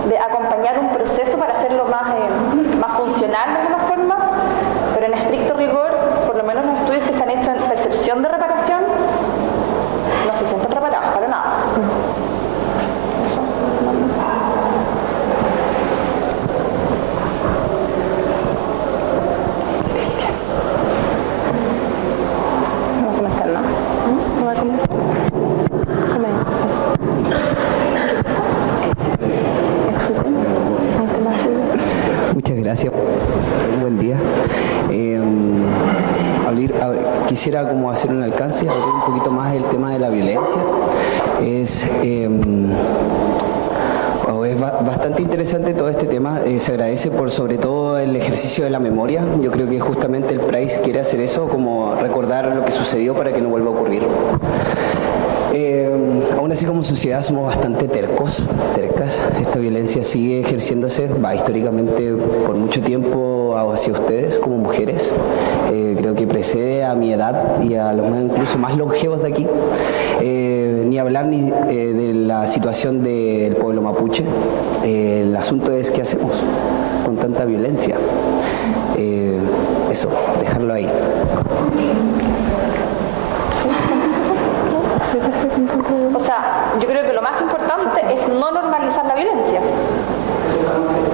de acompañar un proceso para hacerlo más funcional de alguna forma, pero en estricto rigor, por lo menos los estudios que se han hecho en percepción de reparación, no se sienten reparados para nada. Eso. No va a comentar, ¿no? ¿No va a comentar? Muchas gracias. Buen día. Quisiera como hacer un alcance, abrir un poquito más el tema de la violencia. Es bastante interesante todo este tema. Se agradece por sobre todo el ejercicio de la memoria. Yo creo que justamente el Price quiere hacer eso, como recordar lo que sucedió para que no vuelva a ocurrir. Aún así, como sociedad somos bastante tercas. Esta violencia sigue ejerciéndose, históricamente por mucho tiempo hacia ustedes como mujeres. Creo que precede a mi edad y a los incluso más longevos de aquí. Ni hablar de la situación del pueblo mapuche. El asunto es qué hacemos con tanta violencia. Eso, dejarlo ahí. O sea, yo creo que lo más importante es no normalizar la violencia,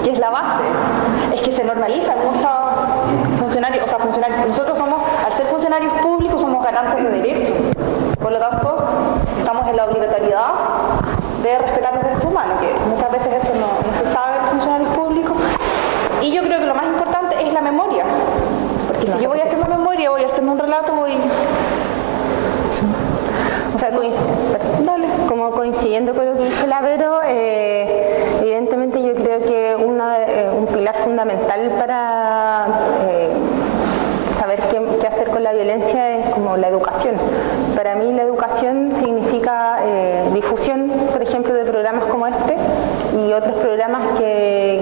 que es la base. Es que se normaliza, muchos funcionarios, nosotros somos, al ser funcionarios públicos, somos garantes de derechos. Por lo tanto, estamos en la obligatoriedad de respetar los derechos humanos, que muchas veces eso no se sabe en los funcionarios públicos. Y yo creo que lo más importante es la memoria, porque si yo voy haciendo memoria, voy haciendo un relato, O sea, como coincidiendo con lo que dice la Vero, evidentemente yo creo que un pilar fundamental para saber qué hacer con la violencia es como la educación. Para mí la educación significa difusión, por ejemplo, de programas como este y otros programas que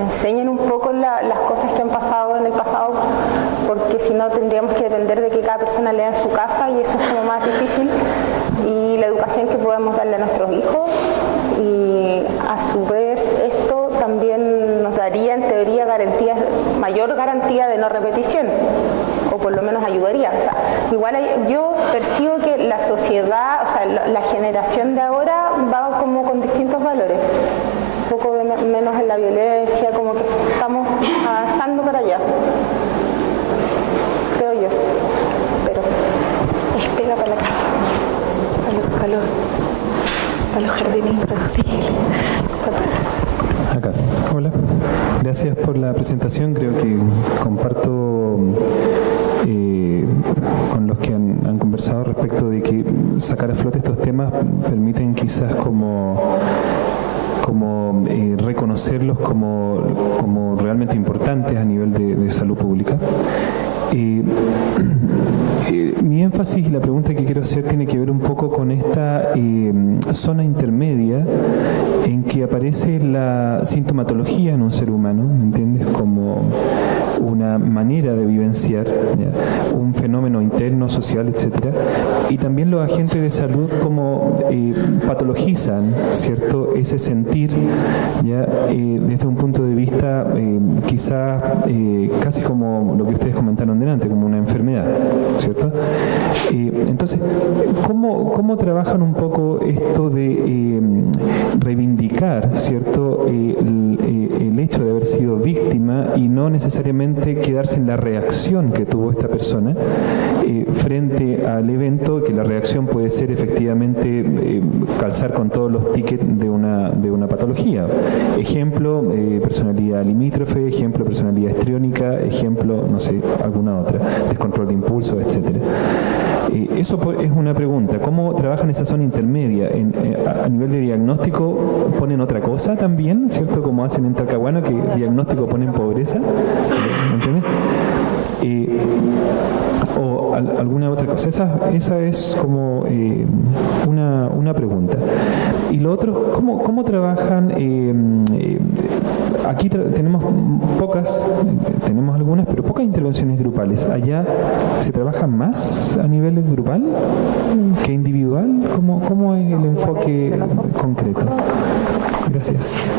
enseñen un poco las cosas que han pasado en el pasado, porque si no tendríamos que depender de que cada persona lea en su casa y eso es como más difícil, y la educación que podemos darle a nuestros hijos, y a su vez esto también nos daría en teoría mayor garantía de no repetición, o por lo menos ayudaría. O sea, igual yo percibo que la sociedad, o sea, la generación de ahora va como con distintos valores, un poco menos en la violencia, como que estamos avanzando para allá, creo yo, pero es pega para la casa, para los jardines infantiles. Acá. Hola, gracias por la presentación. Creo que comparto con los que han conversado respecto de que sacar a flote estos temas permiten quizás como reconocerlos como realmente importantes a nivel de salud pública. Mi énfasis y la pregunta que quiero hacer tiene que ver un poco con esta zona intermedia en que aparece la sintomatología en un ser humano, ¿me entiendes? Como una manera de vivenciar, ¿ya? Un fenómeno interno, social, etcétera. Y también los agentes de salud como patologizan, ¿cierto?, ese sentir, ¿ya? Desde un punto de vista quizás casi como lo que ustedes comentaron delante, como una enfermedad, ¿cierto? Entonces, ¿cómo trabajan un poco esto de reivindicar, ¿cierto?, el hecho de haber sido víctima y no necesariamente quedarse en la reacción que tuvo esta persona frente al evento, que la reacción puede ser efectivamente calzar con todos los tickets de una patología? Ejemplo, personalidad limítrofe, ejemplo, personalidad histriónica, ejemplo, no sé, alguna otra, descontrol de impulsos, etcétera. Eso es una pregunta. ¿Cómo trabajan esa zona intermedia? A nivel de diagnóstico, ¿ponen otra cosa también? ¿Cierto? Como hacen en Talcahuano, que diagnóstico ponen pobreza. ¿Me entiendes? O alguna otra cosa. Esa es como una pregunta. Y lo otro, ¿cómo trabajan? Aquí tenemos algunas, pero pocas intervenciones grupales. ¿Allá se trabaja más a nivel grupal que individual? ¿Cómo es el enfoque concreto? Gracias.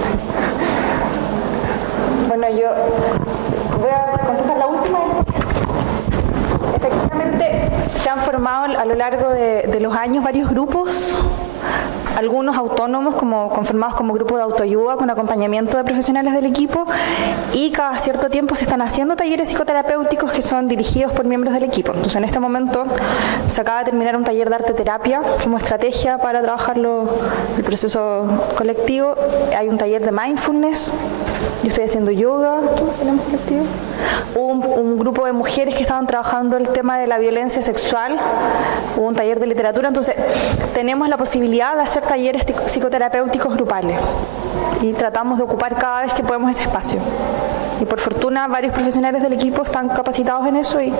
Bueno, yo voy a contestar la última. Efectivamente, se han formado a lo largo de los años varios grupos, algunos autónomos, conformados como grupo de autoayuda con acompañamiento de profesionales del equipo, y cada cierto tiempo se están haciendo talleres psicoterapéuticos que son dirigidos por miembros del equipo. Entonces, en este momento se acaba de terminar un taller de arte terapia como estrategia para trabajar el proceso colectivo. Hay un taller de mindfulness. Yo estoy haciendo yoga. ¿Tenemos colectivo? Un grupo de mujeres que estaban trabajando el tema de la violencia sexual. Hubo un taller de literatura. Entonces, tenemos la posibilidad de hacer talleres psicoterapéuticos grupales y tratamos de ocupar cada vez que podemos ese espacio. Y por fortuna, varios profesionales del equipo están capacitados en eso y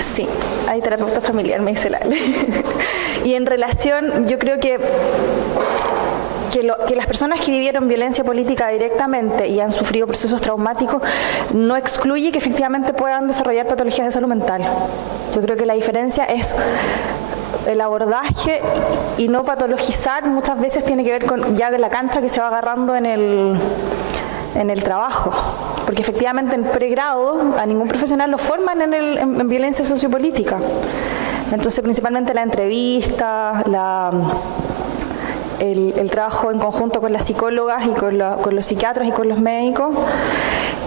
sí, hay terapeuta familiar, me dice Lale. Y en relación, yo creo que las personas que vivieron violencia política directamente y han sufrido procesos traumáticos no excluye que efectivamente puedan desarrollar patologías de salud mental. Yo creo que la diferencia es el abordaje y no patologizar. Muchas veces tiene que ver con ya la cancha que se va agarrando en el trabajo. porque efectivamente en pregrado a ningún profesional lo forman en violencia sociopolítica. Entonces, principalmente la entrevista, el trabajo en conjunto con las psicólogas y con los psiquiatras y con los médicos.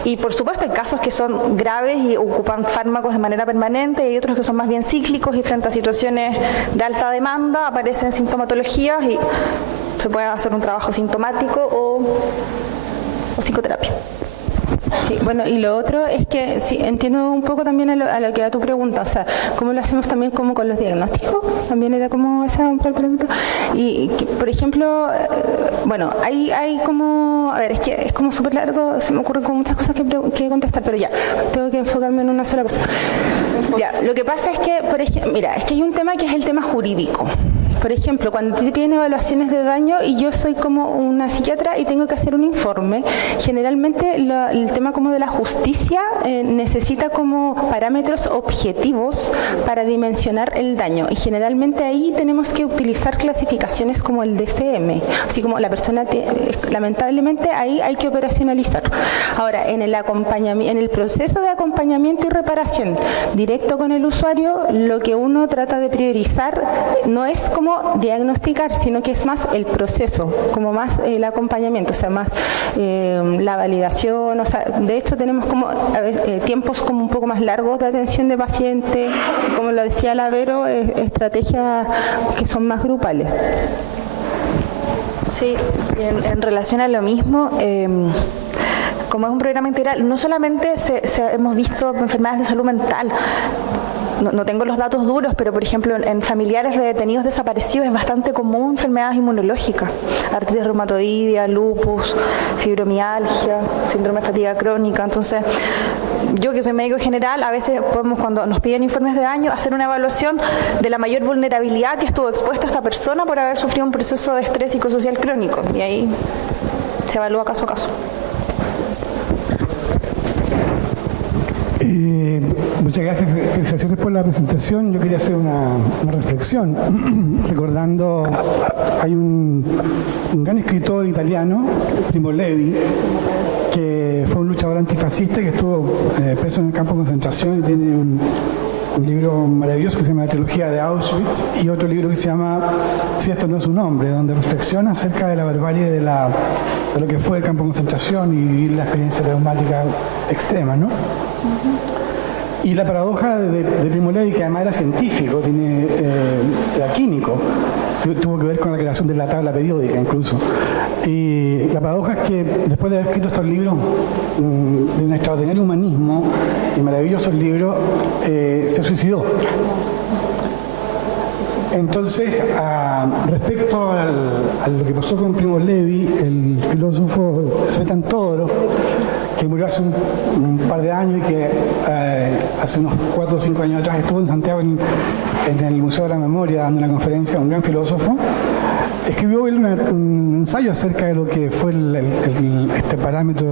Y por supuesto hay casos que son graves y ocupan fármacos de manera permanente, y hay otros que son más bien cíclicos y frente a situaciones de alta demanda aparecen sintomatologías y se puede hacer un trabajo sintomático o psicoterapia. Sí, bueno, y lo otro es que sí, entiendo un poco también a lo que va tu pregunta, o sea, ¿cómo lo hacemos también como con los diagnósticos? También era como esa parte de la pregunta. Y que, por ejemplo, bueno, hay como, a ver, es que es como súper largo, se me ocurren como muchas cosas que contestar, pero ya, tengo que enfocarme en una sola cosa. Ya, lo que pasa es que, por ejemplo, mira, es que hay un tema que es el tema jurídico. Por ejemplo, cuando te piden evaluaciones de daño y yo soy como una psiquiatra y tengo que hacer un informe, generalmente el tema como de la justicia necesita como parámetros objetivos para dimensionar el daño, y generalmente ahí tenemos que utilizar clasificaciones como el DSM, así como la persona lamentablemente ahí hay que operacionalizar. Ahora, en el proceso de acompañamiento y reparación directo con el usuario, lo que uno trata de priorizar no es como diagnosticar, sino que es más el proceso, como más el acompañamiento, o sea, más la validación, o sea, de hecho tenemos como tiempos como un poco más largos de atención de pacientes, como lo decía la Vero, estrategias que son más grupales. Sí, y en relación a lo mismo, como es un programa integral, no solamente hemos visto enfermedades de salud mental. No tengo los datos duros, pero por ejemplo en familiares de detenidos desaparecidos es bastante común enfermedades inmunológicas, artritis reumatoidea, lupus, fibromialgia, síndrome de fatiga crónica. Entonces, yo que soy médico general, a veces podemos, cuando nos piden informes de daño, hacer una evaluación de la mayor vulnerabilidad que estuvo expuesta esta persona por haber sufrido un proceso de estrés psicosocial crónico, y ahí se evalúa caso a caso. Muchas gracias, felicitaciones por la presentación. Yo quería hacer una reflexión, recordando, hay un gran escritor italiano, Primo Levi, que fue un luchador antifascista que estuvo preso en el campo de concentración y tiene un libro maravilloso que se llama La trilogía de Auschwitz, y otro libro que se llama Si esto no es un hombre, donde reflexiona acerca de la barbarie de lo que fue el campo de concentración y vivir la experiencia traumática extrema, ¿no? Y la paradoja de Primo Levi, que además era científico, era químico, tuvo que ver con la creación de la tabla periódica incluso. Y la paradoja es que después de haber escrito estos libros de un extraordinario humanismo y maravillosos libros, se suicidó. Entonces, respecto a lo que pasó con Primo Levi, el filósofo Tzvetan Todorov, que murió hace un par de años y que hace unos 4 o 5 años atrás estuvo en Santiago en el Museo de la Memoria dando una conferencia, un gran filósofo, escribió un ensayo acerca de lo que fue este parámetro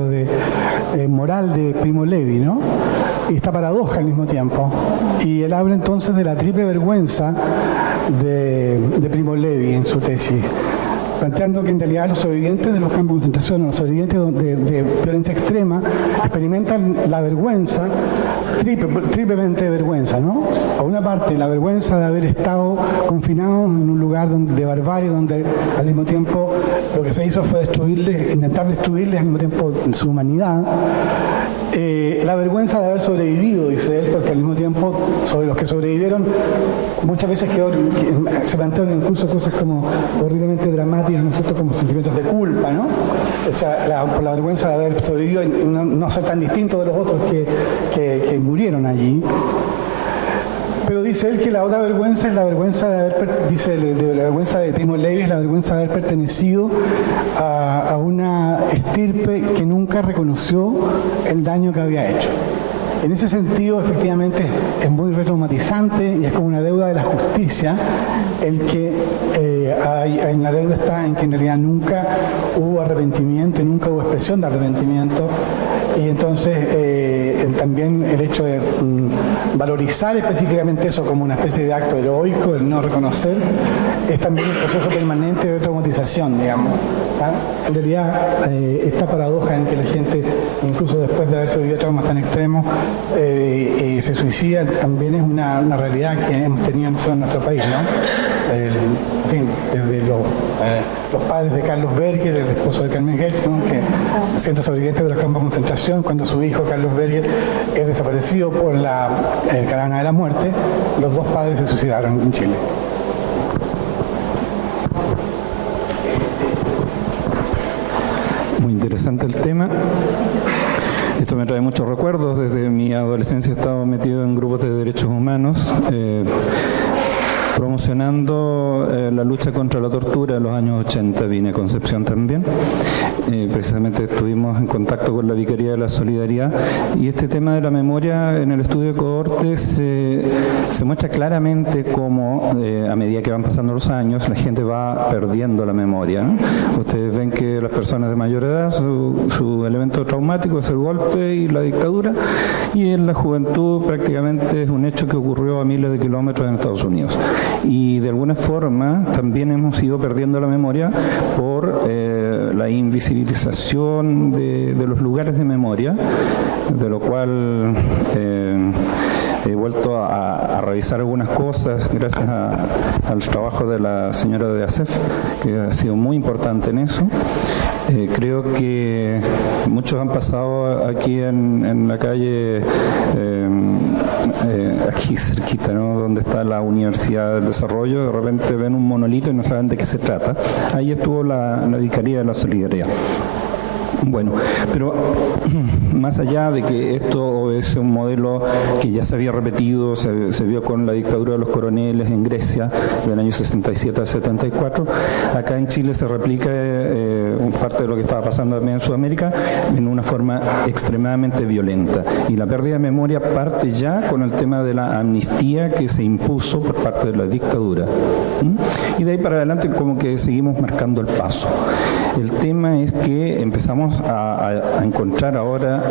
moral de Primo Levi, ¿no? Y esta paradoja al mismo tiempo. Y él habla entonces de la triple vergüenza de Primo Levi en su tesis, planteando que en realidad los sobrevivientes de los campos de concentración, los sobrevivientes de violencia extrema, experimentan la vergüenza, triplemente vergüenza, ¿no? Por una parte, la vergüenza de haber estado confinados en un lugar de barbarie, donde al mismo tiempo lo que se hizo fue intentar destruirles al mismo tiempo su humanidad. La vergüenza de haber sobrevivido, dice él, porque al mismo tiempo sobre los que sobrevivieron muchas veces se plantearon incluso cosas como horriblemente dramáticas, ¿no es cierto?, como sentimientos de culpa, ¿no? O sea, por la vergüenza de haber sobrevivido y no ser tan distinto de los otros que murieron allí. Pero dice él que la otra vergüenza es la vergüenza de haber, la vergüenza de Primo Levi es la vergüenza de haber pertenecido a una estirpe que nunca reconoció el daño que había hecho. En ese sentido, efectivamente, es muy retraumatizante y es como una deuda de la justicia el que en la deuda está en que en realidad nunca hubo arrepentimiento y nunca hubo expresión de arrepentimiento. Y entonces también el hecho de valorizar específicamente eso como una especie de acto heroico, el no reconocer, es también un proceso permanente de traumatización, digamos. En realidad, esta paradoja en que la gente, incluso después de haberse vivido traumas tan extremos, se suicida, también es una realidad que hemos tenido en nuestro país, ¿no? En fin, desde los padres de Carlos Berger, el esposo de Carmen Gelsen, que siendo sobreviviente de los campos de concentración, cuando su hijo Carlos Berger es desaparecido por caravana de la muerte, los dos padres se suicidaron en Chile. Muy interesante el tema. Esto me trae muchos recuerdos. Desde mi adolescencia he estado metido en grupos de derechos humanos, promocionando la lucha contra la tortura. En los años 80 vine a Concepción también. Precisamente estuvimos en contacto con la Vicaría de la Solidaridad, y este tema de la memoria en el estudio de cohortes se muestra claramente cómo a medida que van pasando los años la gente va perdiendo la memoria, ¿no? Ustedes ven que las personas de mayor edad, su elemento traumático es el golpe y la dictadura, y en la juventud prácticamente es un hecho que ocurrió a miles de kilómetros en Estados Unidos. Y de alguna forma también hemos ido perdiendo la memoria por la invisibilización de los lugares de memoria, de lo cual he vuelto a revisar algunas cosas gracias al trabajo de la señora de ASEF, que ha sido muy importante en eso. Creo que muchos han pasado aquí en la calle, aquí cerquita, ¿no?, donde está la Universidad del Desarrollo. De repente ven un monolito y no saben de qué se trata. Ahí estuvo la Vicaría de la Solidaridad. Bueno, pero más allá de que esto es un modelo que ya se había repetido, se vio con la dictadura de los coroneles en Grecia del año 67 al 74, acá en Chile se replica parte de lo que estaba pasando también en Sudamérica en una forma extremadamente violenta. Y la pérdida de memoria parte ya con el tema de la amnistía que se impuso por parte de la dictadura. Y de ahí para adelante como que seguimos marcando el paso. El tema es que empezamos a encontrar ahora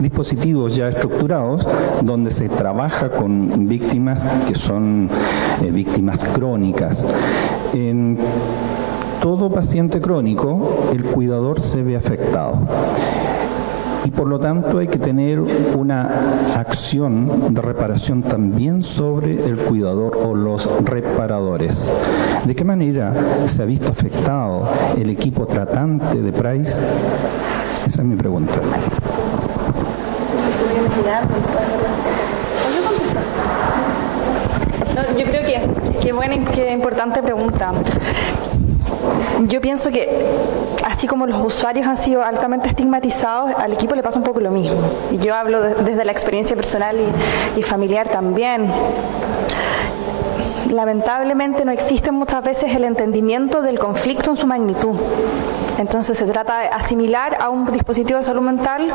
dispositivos ya estructurados donde se trabaja con víctimas que son víctimas crónicas. En todo paciente crónico, el cuidador se ve afectado. Y por lo tanto hay que tener una acción de reparación también sobre el cuidador o los reparadores. ¿De qué manera se ha visto afectado el equipo tratante de Price? Esa es mi pregunta. No, yo creo que buena y que importante pregunta. Yo pienso que así como los usuarios han sido altamente estigmatizados, al equipo le pasa un poco lo mismo. Y yo hablo desde la experiencia personal y familiar también. Lamentablemente no existe muchas veces el entendimiento del conflicto en su magnitud. Entonces se trata de asimilar a un dispositivo de salud mental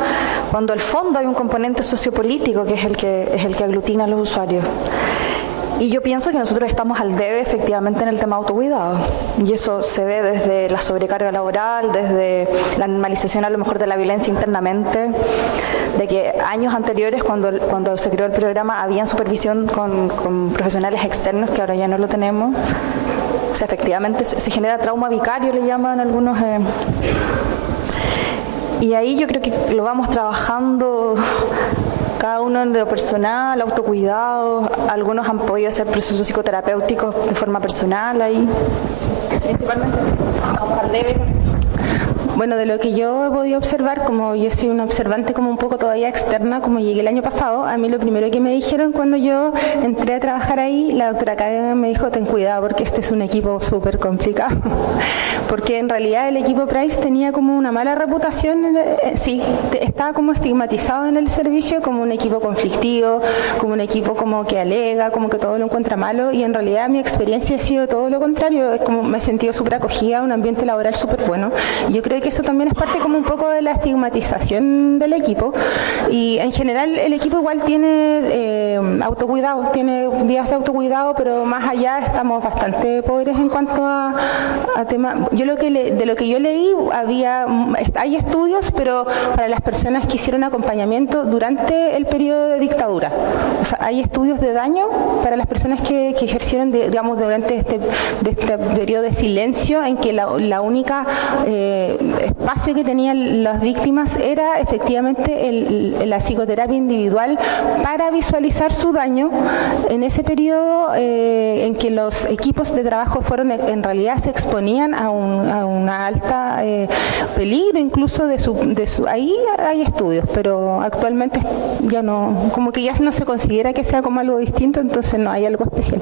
cuando al fondo hay un componente sociopolítico que es el que aglutina a los usuarios. Y yo pienso que nosotros estamos al debe efectivamente en el tema autocuidado. Y eso se ve desde la sobrecarga laboral, desde la normalización a lo mejor de la violencia internamente, de que años anteriores cuando se creó el programa había supervisión con profesionales externos que ahora ya no lo tenemos. O sea, efectivamente se genera trauma vicario, le llaman algunos. Y ahí yo creo que lo vamos trabajando cada uno en lo personal, autocuidado. Algunos han podido hacer procesos psicoterapéuticos de forma personal ahí. Principalmente vamos al debe con eso. Bueno, de lo que yo he podido observar, como yo soy una observante como un poco todavía externa, como llegué el año pasado, a mí lo primero que me dijeron cuando yo entré a trabajar ahí, la doctora Kagan me dijo, ten cuidado porque este es un equipo súper complicado. Porque en realidad el equipo Price tenía como una mala reputación, sí, estaba como estigmatizado en el servicio como un equipo conflictivo, como un equipo como que alega, como que todo lo encuentra malo, y en realidad mi experiencia ha sido todo lo contrario, es como me he sentido súper acogida, un ambiente laboral súper bueno. Y yo creo que eso también es parte como un poco de la estigmatización del equipo. Y en general el equipo igual tiene autocuidado, tiene días de autocuidado, pero más allá estamos bastante pobres en cuanto a temas. Yo de lo que yo leí, hay estudios, pero para las personas que hicieron acompañamiento durante el periodo de dictadura. O sea, hay estudios de daño para las personas que ejercieron, digamos, durante este periodo de silencio, en que la única espacio que tenían las víctimas era efectivamente la psicoterapia individual para visualizar su daño en ese periodo en que los equipos de trabajo en realidad se exponían a una alta peligro incluso de su ahí hay estudios, pero actualmente ya no, como que ya no se considera que sea como algo distinto, entonces no hay algo especial.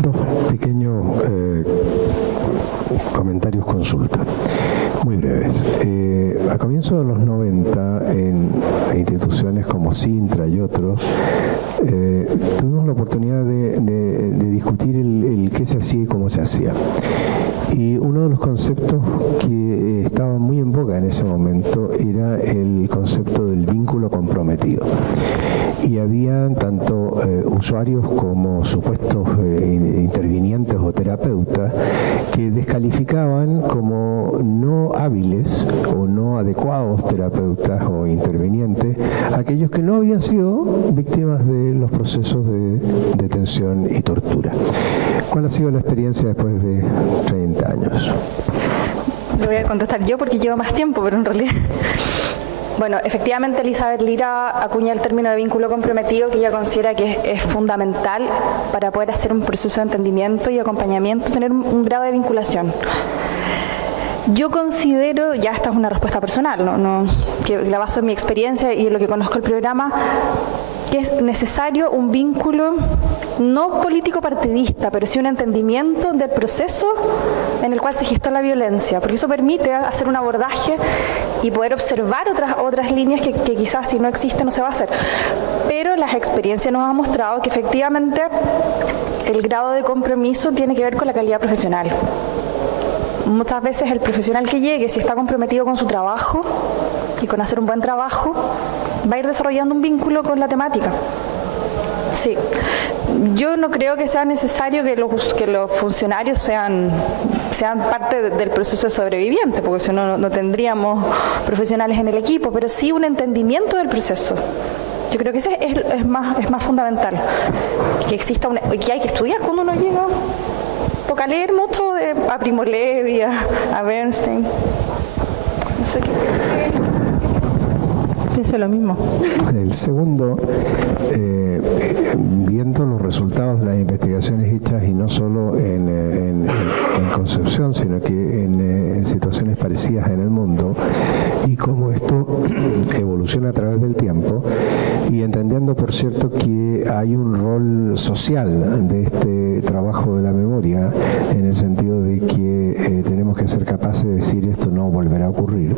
Dos pequeños comentarios consulta, muy breves. A comienzos de los 90, en instituciones como Sintra y otros, tuvimos la oportunidad de discutir el qué se hacía y cómo se hacía. Y uno de los conceptos que estaba muy en boga en ese momento era el concepto del vínculo comprometido. Y había tanto usuarios como supuestos intervinientes o terapeutas que descalificaban como no hábiles o no adecuados terapeutas o intervinientes aquellos que no habían sido víctimas de los procesos de detención y tortura. ¿Cuál ha sido la experiencia después de 30 años? Lo voy a contestar yo porque llevo más tiempo, pero en realidad... Bueno, efectivamente Elizabeth Lira acuña el término de vínculo comprometido, que ella considera que es fundamental para poder hacer un proceso de entendimiento y acompañamiento, tener un grado de vinculación. Yo considero, ya esta es una respuesta personal, que la baso en mi experiencia y en lo que conozco el programa, que es necesario un vínculo no político partidista, pero sí un entendimiento del proceso en el cual se gestó la violencia, porque eso permite hacer un abordaje y poder observar otras líneas que quizás si no existen no se va a hacer. Pero las experiencias nos han mostrado que efectivamente el grado de compromiso tiene que ver con la calidad profesional. Muchas veces el profesional que llegue, si está comprometido con su trabajo y con hacer un buen trabajo, va a ir desarrollando un vínculo con la temática. Sí. Yo no creo que sea necesario que los funcionarios sean parte del proceso de sobreviviente, porque si no, no tendríamos profesionales en el equipo, pero sí un entendimiento del proceso. Yo creo que ese es más fundamental. Que exista que hay que estudiar cuando uno llega. Toca leer mucho a Primo Levi, a Bernstein. No sé qué. Pienso lo mismo. El segundo, viendo los resultados de las investigaciones hechas, y no solo en Concepción, sino que en situaciones parecidas en el mundo, y cómo esto evoluciona a través del tiempo, y entendiendo, por cierto, que hay un rol social de este trabajo de la memoria, en el sentido de que tenemos que ser capaces de decir esto no volverá a ocurrir.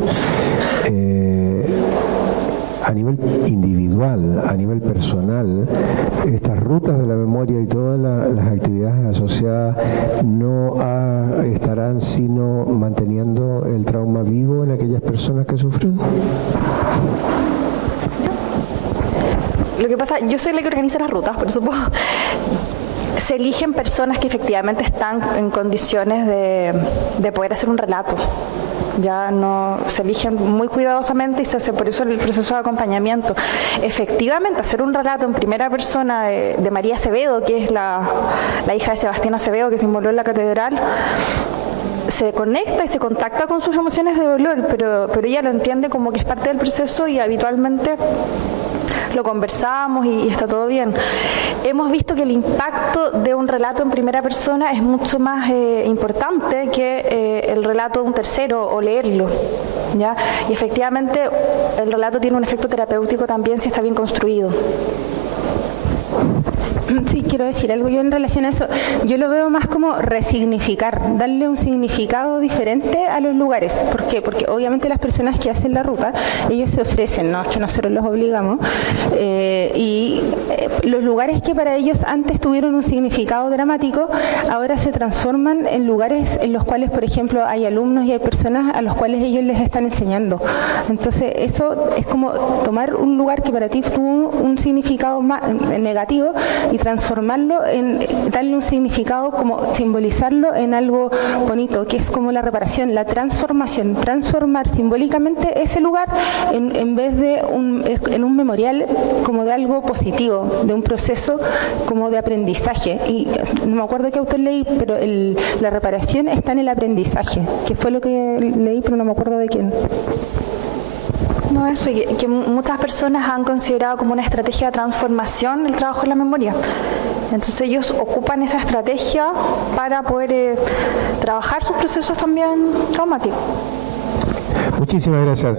A nivel individual, a nivel personal, estas rutas de la memoria y todas las actividades asociadas no estarán sino manteniendo el trauma vivo en aquellas personas que sufren. Lo que pasa, yo soy la que organiza las rutas, por supuesto. Se eligen personas que efectivamente están en condiciones de poder hacer un relato. Ya no se eligen muy cuidadosamente y se hace por eso el proceso de acompañamiento. Efectivamente, hacer un relato en primera persona de María Acevedo, que es la hija de Sebastián Acevedo, que se inmoló en la catedral, se conecta y se contacta con sus emociones de dolor, pero ella lo entiende como que es parte del proceso y habitualmente lo conversamos y está todo bien. Hemos visto que el impacto de un relato en primera persona es mucho más importante que el relato de un tercero o leerlo, ¿ya? Y efectivamente el relato tiene un efecto terapéutico también si está bien construido. Sí, quiero decir algo yo en relación a eso. Yo lo veo más como resignificar, darle un significado diferente a los lugares. ¿Por qué? Porque obviamente las personas que hacen la ruta, ellos se ofrecen, no es que nosotros los obligamos, y los lugares que para ellos antes tuvieron un significado dramático, ahora se transforman en lugares en los cuales, por ejemplo, hay alumnos y hay personas a los cuales ellos les están enseñando. Entonces, eso es como tomar un lugar que para ti tuvo un significado negativo y transformarlo darle un significado, como simbolizarlo en algo bonito, que es como la reparación, la transformación, transformar simbólicamente ese lugar en vez de en un memorial como de algo positivo, de un proceso como de aprendizaje. Y no me acuerdo qué autor leí, pero la reparación está en el aprendizaje, que fue lo que leí, pero no me acuerdo de quién. No, eso, y que muchas personas han considerado como una estrategia de transformación el trabajo en la memoria. Entonces ellos ocupan esa estrategia para poder trabajar sus procesos también traumáticos. Muchísimas gracias.